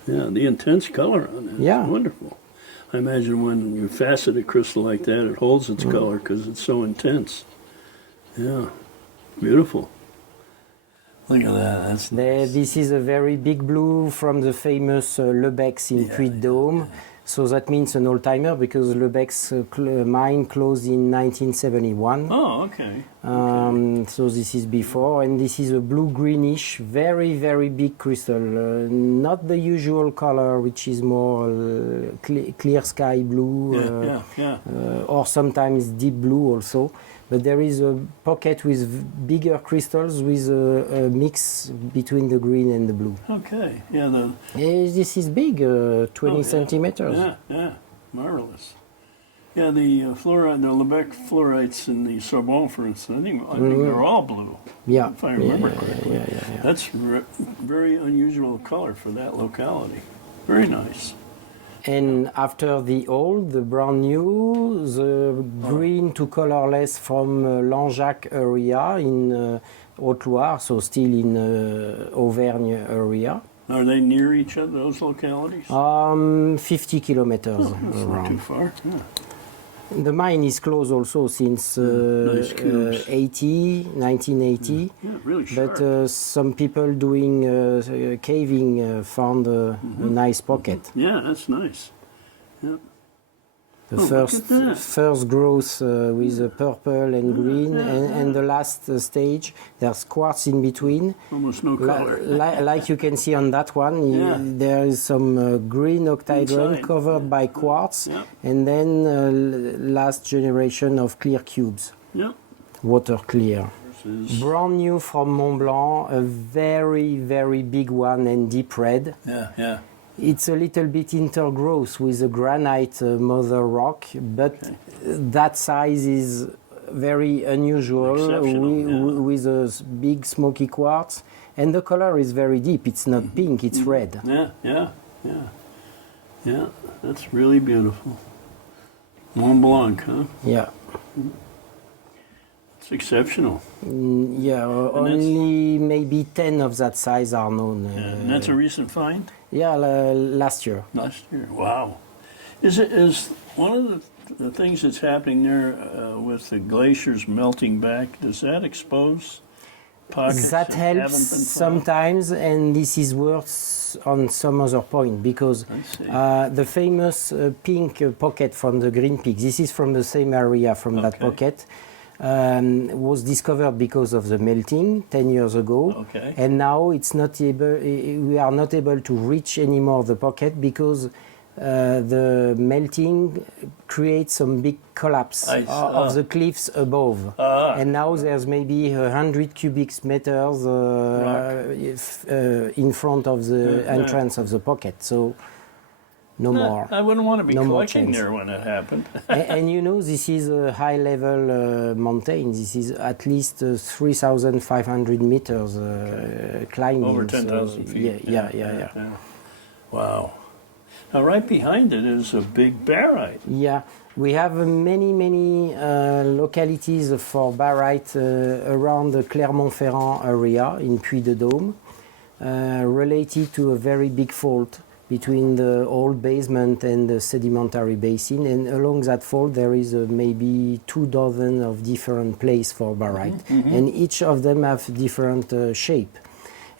Yeah, the intense color on it. Yeah. It's wonderful. I imagine when you facet a crystal like that, it holds its color because it's so intense. Yeah, beautiful. Look at that. That's nice. This is a very big blue from the famous Lebex in Puy-de-Dôme. So that means an old-timer because Lebec's mine closed in 1971. Oh, okay. So this is before, and this is a blue-greenish, very, very big crystal. Not the usual color, which is more clear sky blue, or sometimes deep blue also. But there is a pocket with bigger crystals with a mix between the green and the blue. Okay, This is big, 20 centimeters. Yeah, marvelous. Yeah, the fluorite, the Lebec fluorites in the Sorbonne, for instance, I think they're all blue. Yeah. If I remember correctly. Yeah. That's very unusual color for that locality. Very nice. And after the old, the brand new, the green to colorless from Langeac area in Haute-Loire, so still in Auvergne area. Are they near each other, those localities? 50 kilometers That's around. not too far. Yeah. The mine is closed also since Nice cubes. 1980. Yeah, really sharp. But some people doing caving found a nice pocket. Yeah, that's nice. Yeah. The Oh, look at that. first growth with the purple and green, and the last stage, there's quartz in between. Almost no color. Like you can see on that one, there is some green octahedron Inside. covered by quartz, Yeah. and then last generation of clear cubes, Yeah. water clear. This is, Brand new from Mont Blanc, a very, very big one and deep red. yeah. It's a little bit intergrowth with a granite mother rock, but that size is very unusual Exceptional, with a big smoky quartz. And the color is very deep. It's not pink, it's red. Yeah, that's really beautiful. Mont Blanc, huh? Yeah. It's exceptional. Only maybe 10 of that size are known. And that's a recent find? Yeah, last year. Last year. Wow. Is one of the things that's happening there with the glaciers melting back, does that expose pockets That helps haven't been found? sometimes, and this is worse on some other point because the famous pink pocket from the Green Peak, this is from the same area from that pocket, was discovered because of the melting 10 years ago, and now it's not able. We are not able to reach anymore the pocket because the melting creates some big collapse of the cliffs above, and now there's maybe 100 cubic meters in front of the entrance of the pocket. So. No more. I wouldn't want to be no collecting there when it happened. and you know, this is a high-level mountain. This is at least 3,500 meters climbing. Over 10,000 feet. Yeah. Wow. Now, right behind it is a big barite. Yeah, we have many localities for barite around the Clermont-Ferrand area in Puy-de-Dôme, related to a very big fault between the old basement and the sedimentary basin, and along that fault there is maybe 24 of different places for barite, and each of them have different shape.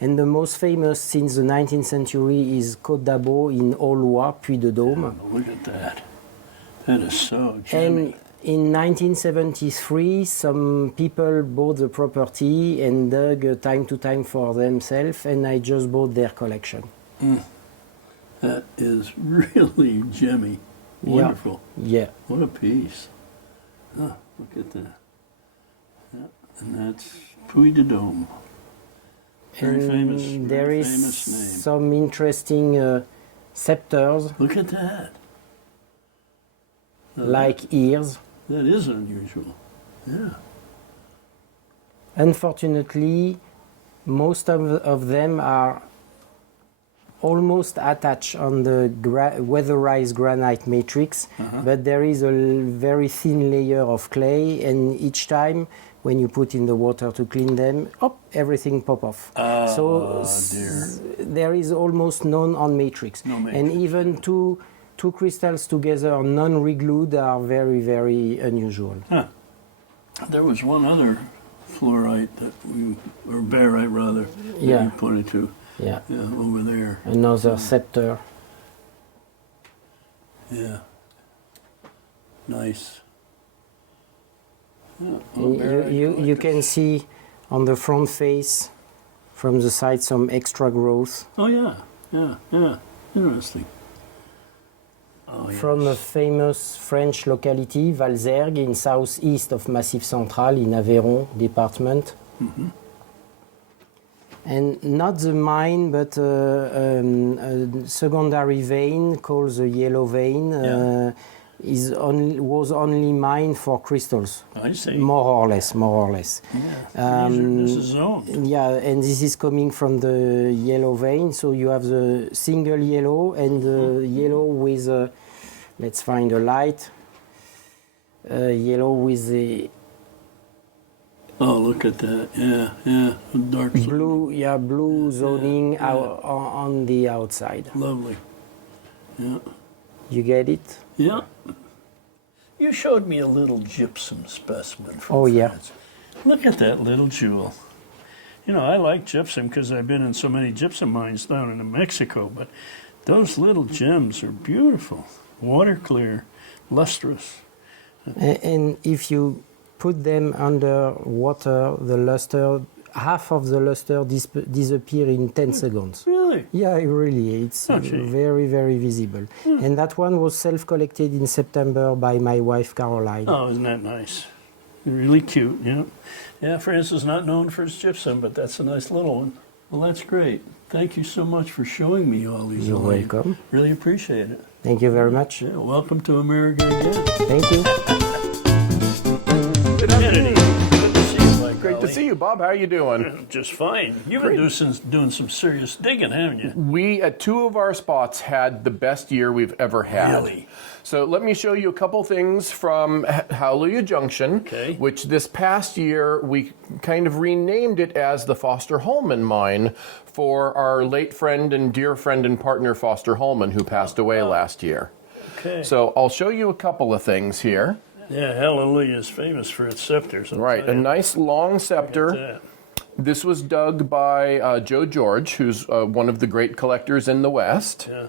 And the most famous since the 19th century is Côte d'Abo in Haute-Loire, Puy-de-Dôme. Oh, look at that. That is so And jammy. in 1973, some people bought the property and dug time to time for themselves, and I just bought their collection. That is really gemmy. Wonderful. Yeah. What a piece. Oh, look at that. Yeah, and that's Puy-de-Dôme. Very famous. There Very is famous name. some interesting scepters, Look at that. like ears. That is unusual. Yeah. Unfortunately, most of them are almost attached on the weatherized granite matrix, but there is a very thin layer of clay, and each time when you put in the water to clean them, everything pop off. So there is almost none on matrix. And even two crystals together, non-reglued, are very, very unusual. There was one other fluorite or barite rather, that you pointed to. Yeah. Over there. Another scepter. Yeah. Nice. Yeah, You can see on the front face from the side some extra growth. Oh yeah. Interesting. Oh, yes. From a famous French locality, Valzergues, in southeast of Massif Central, in Aveyron department. Mm-hmm. And not the mine, but a secondary vein called the yellow vein was only mined for crystals. I see. More or less. Yeah. This is zone. Yeah, and this is coming from the yellow vein. So you have the single yellow and the yellow with, let's find a light, yellow with the Oh, look at that. Yeah. Dark blue, blue zoning out on the outside. Lovely. Yeah. You get it? Yeah. You showed me a little gypsum specimen from Oh, yeah. France. Look at that little jewel. You know, I like gypsum because I've been in so many gypsum mines down in Mexico, but those little gems are beautiful. Water clear, lustrous. And if you put them under water, the luster, half of the luster disappear in 10 seconds. Really? Yeah, really. It's very, very visible. And that one was self-collected in September by my wife, Caroline. Oh, isn't that nice? Really cute, yeah. Yeah, France is not known for its gypsum, but that's a nice little one. Well, that's great. Thank you so much for showing me all these. You're welcome. Really appreciate it. Thank you very much. Yeah, welcome to America again. Thank you. Great to see you, Bob. How are you doing? Just fine. You've been doing some serious digging, haven't you? We, at two of our spots, had the best year we've ever had. Really? So let me show you a couple things from Hallelujah Junction, which this past year we kind of renamed it as the Foster Holman Mine for our late friend and dear friend and partner Foster Holman, who passed away last year. Okay. So I'll show you a couple of things here. Yeah, Hallelujah is famous for its scepters. Right, a nice long scepter. This was dug by Joe George, who's one of the great collectors in the West. Yeah.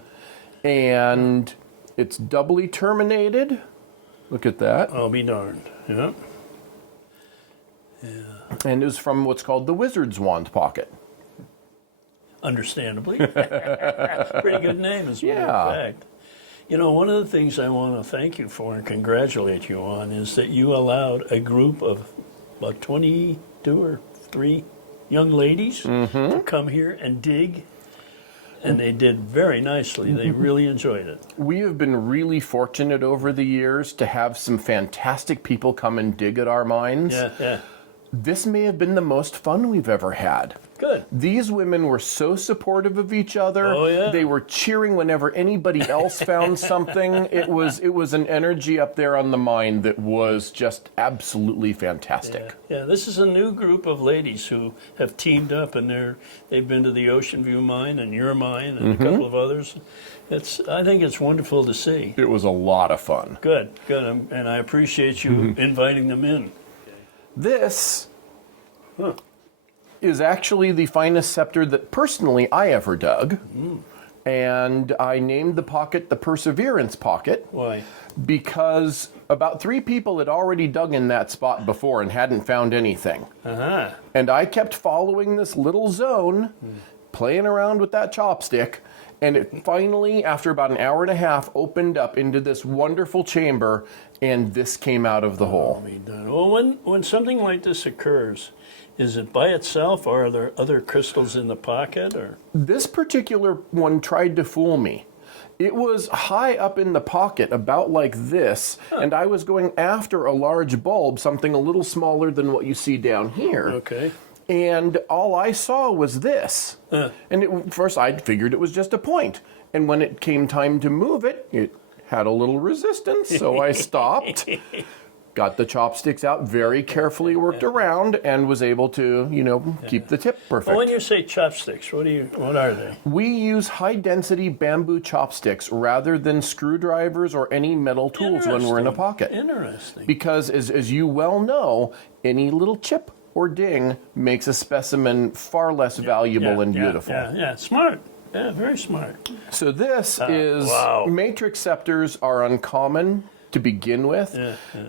And it's doubly terminated. Look at that. I'll be darned. Yeah. And it was from what's called the Wizard's Wand Pocket. Understandably. Pretty good name, as a matter of fact. You know, one of the things I want to thank you for and congratulate you on is that you allowed a group of about 22 or 3 young ladies to come here and dig, and they did very nicely. They really enjoyed it. We have been really fortunate over the years to have some fantastic people come and dig at our mines. Yeah. This may have been the most fun we've ever had. Good. These women were so supportive of each other. Oh, yeah. They were cheering whenever anybody else found something. It was an energy up there on the mine that was just absolutely fantastic. Yeah, this is a new group of ladies who have teamed up, and they've been to the Ocean View mine and your mine and a couple of others. I think it's wonderful to see. It was a lot of fun. Good. And I appreciate you inviting them in. This is actually the finest scepter that personally I ever dug. And I named the pocket the Perseverance Pocket. Why? Because about 3 people had already dug in that spot before and hadn't found anything. And I kept following this little zone, playing around with that chopstick, and it finally, after about an hour and a half, opened up into this wonderful chamber, and this came out of the hole. Well, when something like this occurs, is it by itself, or are there other crystals in the pocket? Or this particular one tried to fool me. It was high up in the pocket, about like this, and I was going after a large bulb, something a little smaller than what you see down here. Okay. And all I saw was this. And first I figured it was just a point. And when it came time to move it, it had a little resistance, so I stopped. Got the chopsticks out, very carefully worked around, and was able to, keep the tip perfect. Well, when you say chopsticks, what are they? We use high-density bamboo chopsticks rather than screwdrivers or any metal tools when we're in a pocket. Interesting. Because, as you well know, any little chip or ding makes a specimen far less valuable and beautiful. Yeah, smart. Yeah, very smart. So this is, wow. matrix scepters are uncommon to begin with,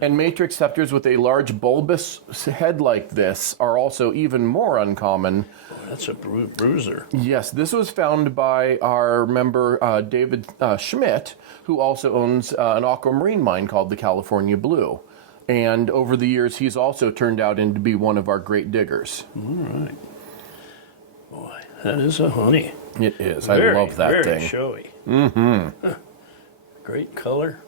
and matrix scepters with a large bulbous head like this are also even more uncommon. Oh, that's a bruiser. Yes, this was found by our member David Schmidt, who also owns an aquamarine mine called the California Blue. And over the years, he's also turned out to be one of our great diggers. All right. Boy, that is a honey. It is. Very, I love that very thing. showy. Mm-hmm. Great color.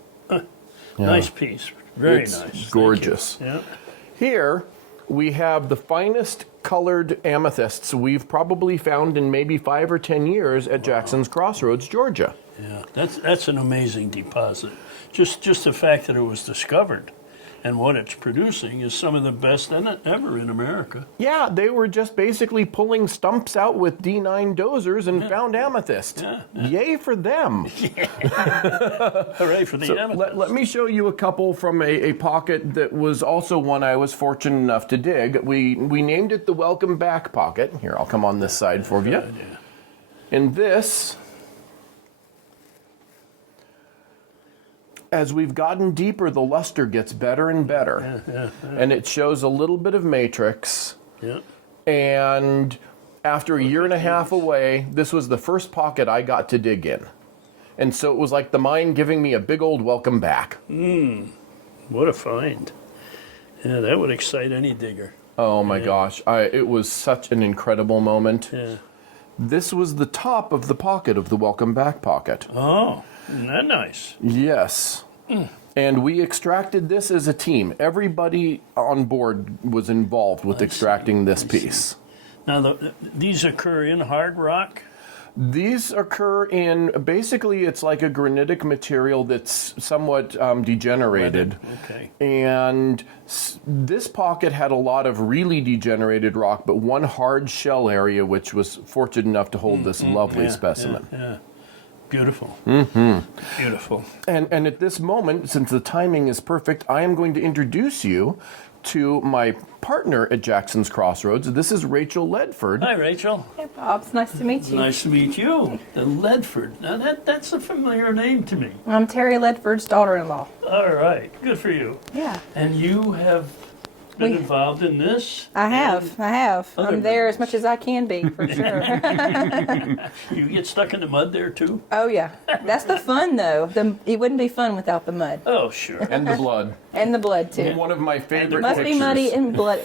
Yeah. Nice piece. Very It's nice. gorgeous. Yeah. Here, we have the finest colored amethysts we've probably found in maybe 5 or 10 years at Jackson's Crossroads, Georgia. Yeah, that's an amazing deposit. Just the fact that it was discovered and what it's producing is some of the best ever in America. Yeah, they were just basically pulling stumps out with D9 dozers and found amethyst. Yay for them. Hooray for the amethyst. Let me show you a couple from a pocket that was also one I was fortunate enough to dig. We named it the Welcome Back pocket. Here, I'll come on this side for you. And this, as we've gotten deeper, the luster gets better and better. And it shows a little bit of matrix. Yeah. And after a year and a half away, this was the first pocket I got to dig in. And so it was like the mine giving me a big old welcome back. What a find. Yeah, that would excite any digger. Oh my gosh, it was such an incredible moment. Yeah. This was the top of the pocket of the welcome back pocket. Oh, isn't that nice? Yes. And we extracted this as a team. Everybody on board was involved with extracting this piece. Now, these occur in hard rock? These occur in, basically it's like a granitic material that's somewhat degenerated. Okay. And this pocket had a lot of really degenerated rock, but one hard shell area which was fortunate enough to hold this lovely specimen. Yeah. Beautiful. Beautiful. And at this moment, since the timing is perfect, I am going to introduce you to my partner at Jackson's Crossroads. This is Rachael Ledford. Hi, Rachael. Hey, Bob. It's nice to meet you. Nice to meet you. The Ledford. Now, that's a familiar name to me. I'm Terry Ledford's daughter-in-law. All right. Good for you. Yeah. And you have been involved in this? I have. I'm there as much as I can be, for sure. You get stuck in the mud there, too? Oh, yeah. That's the fun, though. It wouldn't be fun without the mud. Oh, sure. And the blood. And the blood, too. One of my favorite Must pictures. be muddy and bloody.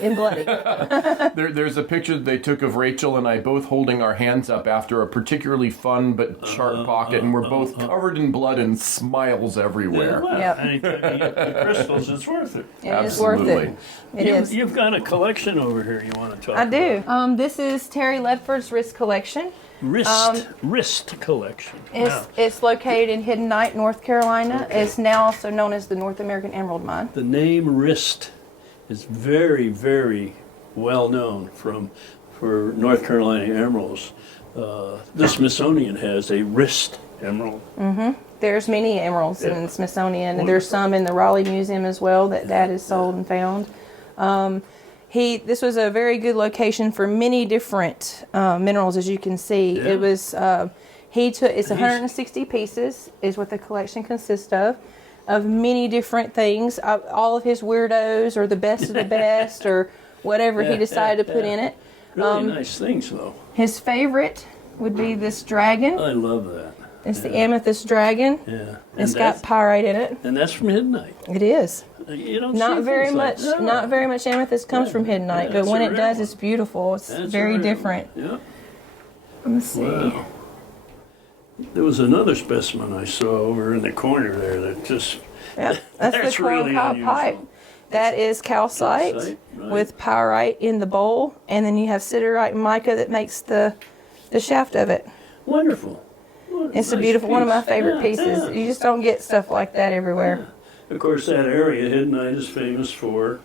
There's a picture that they took of Rachael and I both holding our hands up after a particularly fun but sharp pocket, and we're both covered in blood and smiles everywhere. Well, Yep. anytime you get the crystals, it's worth it. It is worth it. It is. You've got a collection over here you want to talk I about. do. This is Terry Ledford's wrist collection. Wrist collection. It's located in Hidden Knight, North Carolina. Okay. It's now also known as the North American Emerald Mine. The name wrist is very, very well known for North Carolina emeralds. The Smithsonian has a wrist emerald. There's many emeralds in the Smithsonian, and there's some in the Raleigh Museum as well that Dad has sold and found. This was a very good location for many different minerals, as you can see. Yeah. It was it's 160 pieces is what the collection consists of many different things. All of his weirdos, or the best of the best, or whatever he decided to put in it. Really nice things, though. His favorite would be this dragon. I love that. It's the amethyst dragon. Yeah. It's got pyrite in it. And that's from Hidden Knight. It is. You don't Not see very things much. like that. Not very much amethyst comes from Hidden Knight, but that's when a it rare does, one. it's beautiful. It's That's very a rare different. one. Yeah. Let me see. Wow. There was another specimen I saw over in the corner there that just... Yeah, that's the really corncob unusual. pipe. That is calcite, Calcite, right. with pyrite in the bowl, and then you have siderite and mica that makes the shaft of it. Wonderful. It's a beautiful, one of my favorite piece. pieces. Yeah. You just don't get stuff like that everywhere. Of course, that area, Hidden Knight, is famous for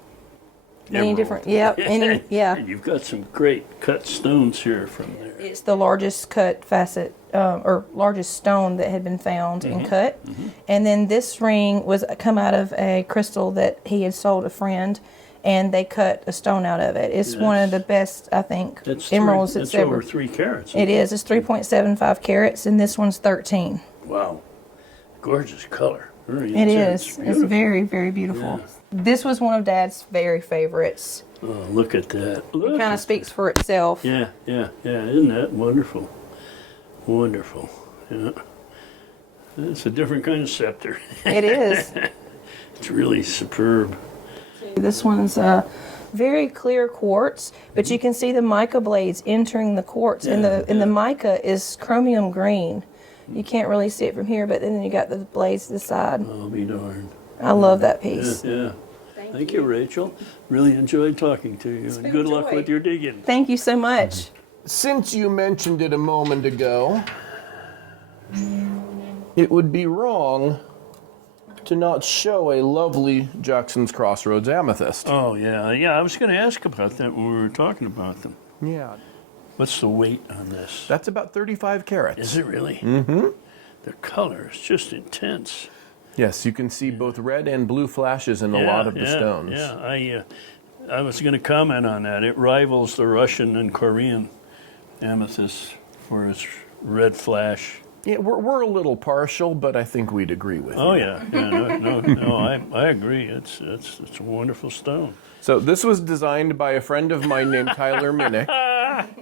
Many emerald. different, yeah. And you've got some great cut stones here from there. It's the largest cut facet, or largest stone that had been found and cut. And then this ring was come out of a crystal that he had sold a friend, and they cut a stone out of it. It's one of the best, I think, emeralds that's that's ever. over 3 carats. It is. It's 3.75 carats, and this one's 13. Wow. Gorgeous color. Very It intense. is. It's very, very beautiful. Yeah. This was one of Dad's very favorites. Oh, look at that. It kind of speaks for itself. Yeah. Isn't that wonderful? Wonderful. Yeah. It's a different kind of scepter. It is. It's really superb. This one's very clear quartz, but you can see the mica blades entering the quartz, and the mica is chromium green. You can't really see it from here, but then you got the blades to the side. I'll be darned. I love that piece. Yeah. Thank you, Rachel. Really enjoyed talking to you, and good luck with your digging. Thank you so much. Since you mentioned it a moment ago, it would be wrong to not show a lovely Jackson's Crossroads amethyst. Oh, yeah. I was going to ask about that when we were talking about them. Yeah. What's the weight on this? That's about 35 carats. Is it really? Mm-hmm. The color is just intense. Yes, you can see both red and blue flashes in a lot of the stones. Yeah, I was going to comment on that. It rivals the Russian and Korean amethyst for its red flash. Yeah, we're a little partial, but I think we'd agree with you. Oh, yeah. No, I agree. It's a wonderful stone. So this was designed by a friend of mine named Tyler Minnick.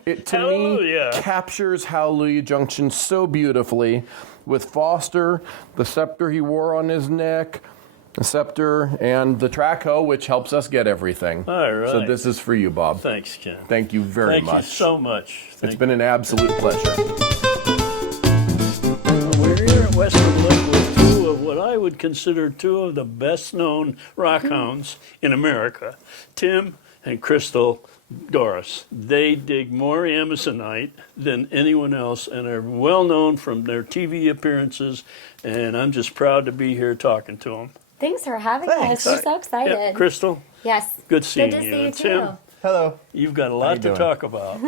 It, to me, captures Hallelujah Junction so beautifully with Foster, the scepter he wore on his neck, the scepter, and the track hoe, which helps us get everything. All right. So this is for you, Bob. Thanks, Ken. Thank you very much. Thank you so much. It's been an absolute pleasure. We're here at Westward Look with two of what I would consider two of the best-known rockhounds in America, Tim and Crystal Doris. They dig more Amazonite than anyone else and are well known from their TV appearances, and I'm just proud to be here talking to them. Thanks for having us. We're so excited. Yeah, Crystal? Yes. Good seeing Good to you. see you And too. Tim? Hello. You've got a lot to talk about.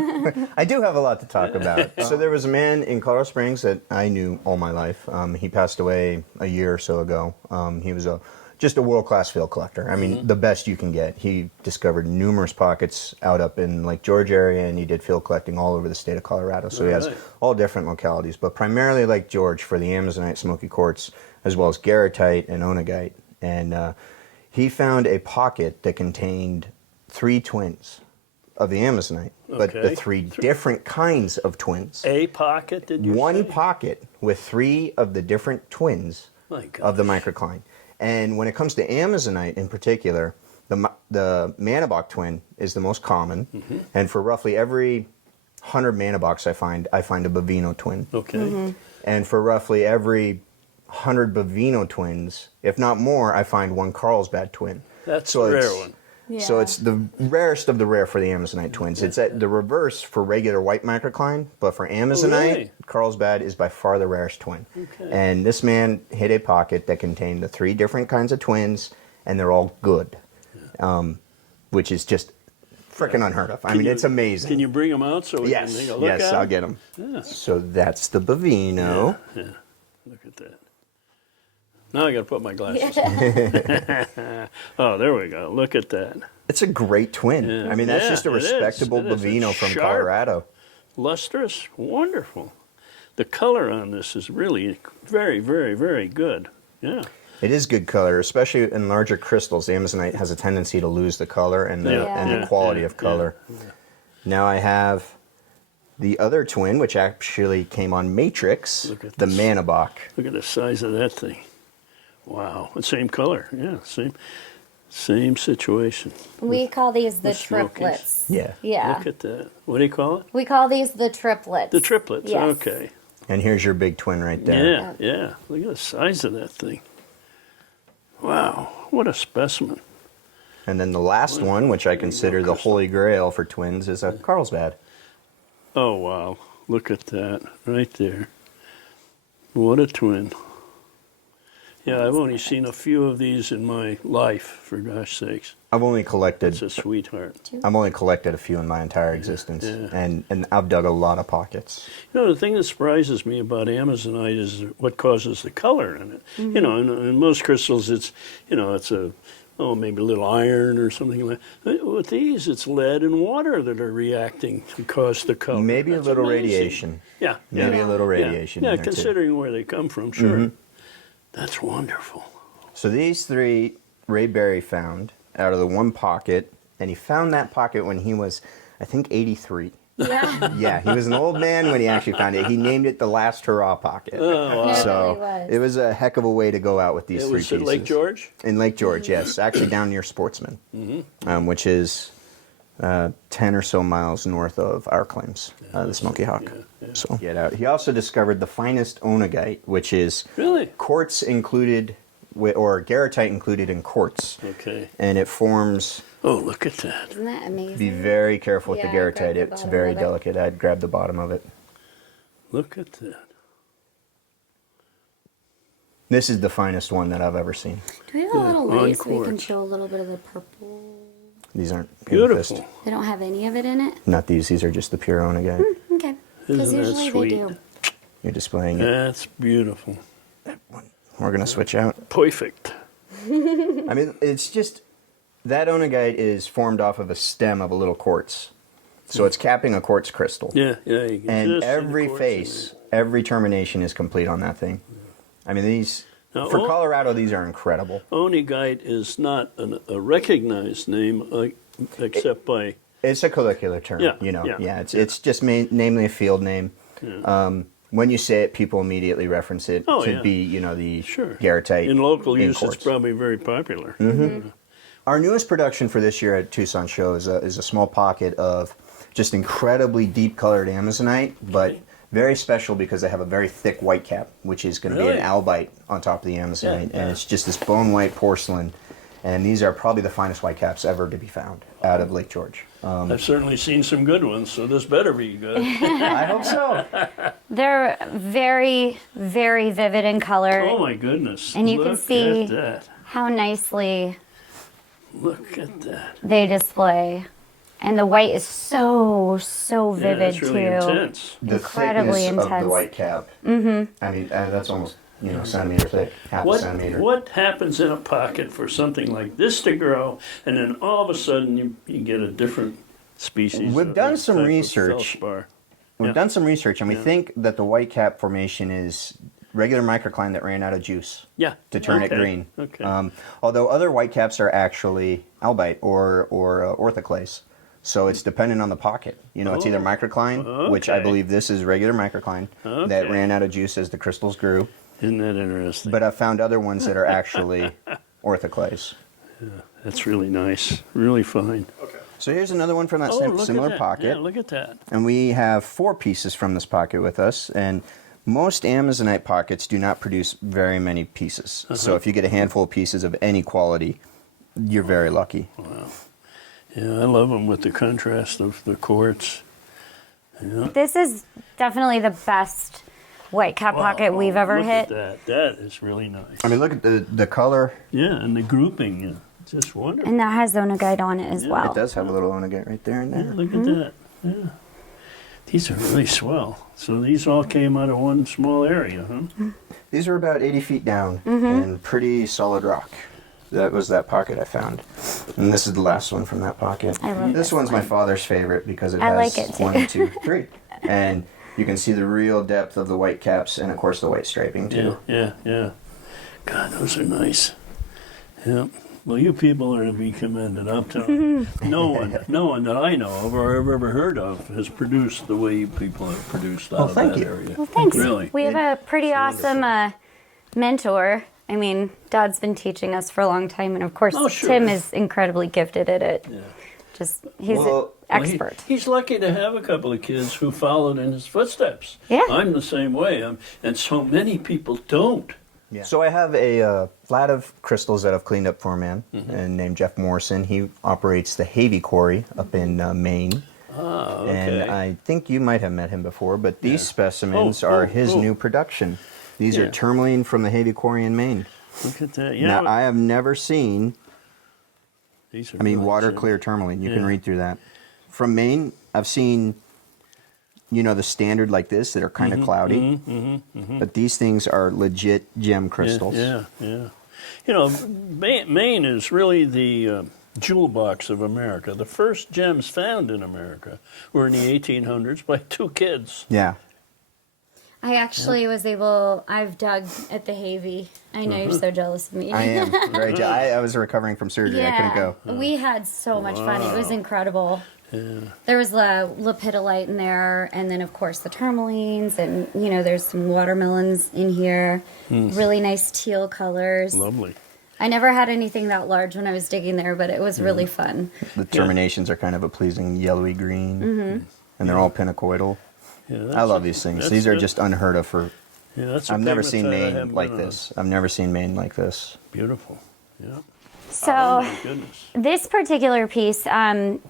I do have a lot to talk about. So there was a man in Colorado Springs that I knew all my life. He passed away a year or so ago. He was just a world-class field collector. I mean, the best you can get. He discovered numerous pockets out up in Lake George area, and he did field collecting all over the state of Colorado. So he has all different localities, but primarily Lake George for the Amazonite smoky quartz, as well as garrotite and onagite. And he found a pocket that contained 3 twins of the Amazonite, but the 3 different kinds of twins. A pocket, did you say? One pocket with 3 of the different twins of the microcline. And when it comes to Amazonite in particular, the Manabok twin is the most common. And for roughly every 100 Manaboks I find a Bovino twin. Okay. And for roughly every 100 Bovino twins, if not more, I find 1 Carlsbad twin. That's a rare one. So it's the rarest of the rare for the Amazonite twins. It's at the reverse for regular white microcline, but for Amazonite, Carlsbad is by far the rarest twin. And this man hit a pocket that contained the 3 different kinds of twins, and they're all good, which is just freaking unheard of. I mean, it's amazing. Can you bring them out so we can take a look at them? Yes, I'll get them. Yeah. So that's the Bovino. Yeah, look at that. Now I got to put my glasses on. Oh, there we go. Look at that. It's a great twin. Yeah. I mean, that's just a it is. respectable It is. Bovino It's from sharp, Colorado. Lustrous, wonderful. The color on this is really very, very, very good. Yeah. It is good color, especially in larger crystals. The Amazonite has a tendency to lose the color and the quality of color. Now I have the other twin, which actually came on Matrix, the Manabok. Look at the size of that thing. Wow. The same color. Yeah, same situation. We call these the Smokies. triplets. Yeah. Yeah. Look at that. What do you call it? We call these the triplets. The triplets. Yes. Okay. And here's your big twin right there. Yeah. Look at the size of that thing. Wow. What a specimen. And then the last one, which I consider the holy grail for twins, is a Carlsbad. Oh, wow. Look at that right there. What a twin. Yeah, I've only seen a few of these in my life, for gosh sakes. I've only collected. It's a sweetheart. I've only collected a few in my entire existence, and I've dug a lot of pockets. You know, the thing that surprises me about Amazonite is what causes the color in it. You know, in most crystals, it's a maybe a little iron or something like that. With these, it's lead and water that are reacting to cause the color. Maybe That's a little amazing. radiation. Yeah. Maybe a little radiation. Yeah, in there, too. considering where they come from, sure. That's wonderful. So these three Ray Berry found out of the one pocket, and he found that pocket when he was, I think, 83. Yeah. Yeah, he was an old man when he actually found it. He named it the last hurrah pocket. Oh, wow. So it was a heck of a way to go out with these It three was pieces. at Lake George? In Lake George, yes. Actually down near Sportsman, which is 10 or so miles north of our claims, the Smoky Hawk. So get out. He also discovered the finest onagite, which is quartz included, or garrotite included in quartz. Okay. And it forms... Oh, look at that. Isn't that amazing? Be very careful with the Yeah, grab garrotite. the It's bottom very of it. delicate. I'd grab the bottom of it. Look at that. This is the finest one that I've ever seen. Do we have a little on light so we can quartz. show a little bit of the purple? These aren't Beautiful. amethyst. They don't have any of it in it? Not these. These are just the pure onagite. Okay. Because Isn't that usually sweet? they do. You're displaying it. That's beautiful. We're going to switch out. Perfect. I mean, it's just... That onagite is formed off of a stem of a little quartz. So it's capping a quartz crystal. Yeah, yeah. You can And just see the every quartz face, every termination is complete on that thing. I mean, these... Now, For Colorado, these are incredible. Onagite is not a recognized name except by... It's a colloquial term, Yeah, you know. yeah. Yeah, it's just namely a field name. When you say it, people immediately reference it to be, you know, the garrotite. In local use, quartz. it's probably very popular. Our newest production for this year at Tucson Show is a small pocket of just incredibly deep colored Amazonite, but very special because they have a very thick white cap, which is going to be an albite on top of the Amazonite. And it's just this bone white porcelain. And these are probably the finest white caps ever to be found out of Lake George. I've certainly seen some good ones, so this better be good. I hope so. They're very, very vivid in color. Oh my goodness. And you Look can see at that. how nicely Look at that. they display. And the white is so vivid it's really too. intense. The Incredibly thickness intense. of the white cap. Mm-hmm. I mean, that's almost, you know, centimeter thick, half a centimeter. What happens in a pocket for something like this to grow, and then all of a sudden you get a different species? We've done some research. Feldspar. We've done some research, and we think that the white cap formation is regular microcline that ran out of juice to turn it green. Okay. Although other white caps are actually albite or orthoclase. So it's dependent on the pocket. You know, it's either microcline, which I believe this is regular microcline, that ran out of juice as the crystals grew. Isn't that interesting? But I've found other ones that are actually orthoclase. Yeah, that's really nice. Really fine. Okay. So here's another one from that look at similar that. pocket. Yeah, look at that. And we have 4 pieces from this pocket with us. And most Amazonite pockets do not produce very many pieces. So if you get a handful of pieces of any quality, you're very lucky. Wow. Yeah, I love them with the contrast of the quartz. Yeah. This is definitely the best white cap pocket we've ever look hit. At that. That is really nice. I mean, look at the color. Yeah, and the grouping. Yeah. Just wonderful. And that has onagite on it as well. It does have a little onagite right there and there. Yeah, look at that. Yeah. These are really swell. So these all came out of one small area, huh? These are about 80 feet down and pretty solid rock. That was that pocket I found. And this is the last one from that pocket. I love this one's my father's favorite because it I has like it too. 1, 2, 3. And you can see the real depth of the white caps and, of course, the white striping, too. Yeah. God, those are nice. Yeah. Well, you people are to be commended. I'm telling you. No one that I know of or I've ever heard of has produced the way you people have produced out of that area. Well, thanks. Really. We have a pretty awesome mentor. I mean, Dad's been teaching us for a long time, and of course, Tim is incredibly gifted at it. Yeah. He's an expert. He's lucky to have a couple of kids who followed in his footsteps. Yeah. I'm the same way, and so many people don't. Yeah. So I have a flat of crystals that I've cleaned up for a man and named Jeff Morrison. He operates the Havey Quarry up in Maine. Ah, okay. And I think you might have met him before, but these specimens are his new production. These are tourmaline from the Havey Quarry in Maine. Look at that. Yeah. Now, I have never seen, These are really water clear tourmaline. You can read through that. From Maine, I've seen, you know, the standard like this that are kind of cloudy. But these things are legit gem crystals. Yeah. You know, Maine is really the jewel box of America. The first gems found in America were in the 1800s by two kids. Yeah. I actually was able, I've dug at the Havey. I know you're so jealous of me. I am very jealous. I was recovering from surgery. I couldn't go. We had so much fun. It was incredible. Yeah. There was lepidolite in there, and then, of course, the tourmalines, and, you know, there's some watermelons in here. Really nice teal colors. Lovely. I never had anything that large when I was digging there, but it was really fun. The terminations are kind of a pleasing yellowy green, and they're all pinacoidal. Yeah, I love these things. These are just unheard of for. Yeah, that's I've never seen Maine like this. I've never seen Maine like this. Beautiful. Yeah. So my goodness. This particular piece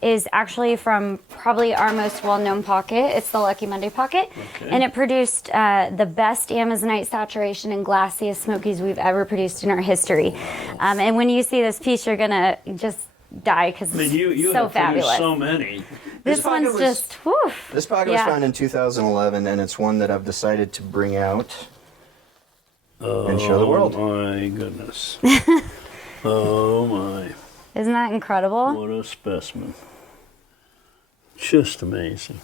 is actually from probably our most well-known pocket. It's the Lucky Monday pocket, and it produced the best Amazonite saturation and glassiest smokies we've ever produced in our history. And when you see this piece, you're gonna just die because it's so fabulous. So many. This one's just whew. This pocket was found in 2011, and it's one that I've decided to bring out and show the world. Oh my goodness. Oh my. Isn't that incredible? What a specimen. Just amazing.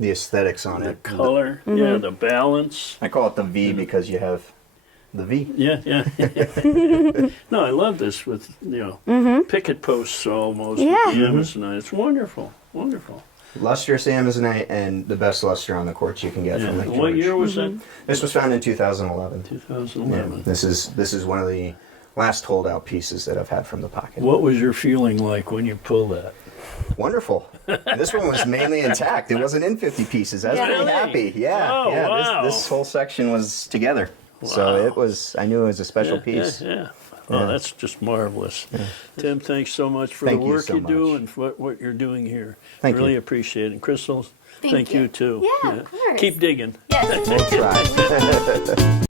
The aesthetics on it. The color, yeah, the balance. I call it the V because you have the V. Yeah. No, I love this with, you know, picket posts almost. Yeah. With the Amazonite. It's wonderful, wonderful. Lustrous Amazonite and the best luster on the quartz you can get from Lake George. What year was that? This was found in 2011. 2011. Yeah. This is one of the last holdout pieces that I've had from the pocket. What was your feeling like when you pulled that? Wonderful. This one was mainly intact. It wasn't in 50 pieces. I was pretty happy. Yeah. Oh, yeah. wow. This whole section was together. Wow. So it was. I knew it was a special piece. Yeah. Oh, that's just marvelous. Yeah. Tim, thanks so much for the work you do and for what you're doing here. Thank really you. appreciate it. And Crystal, thank you too. Yeah, of course. Keep digging. Yes. We'll try.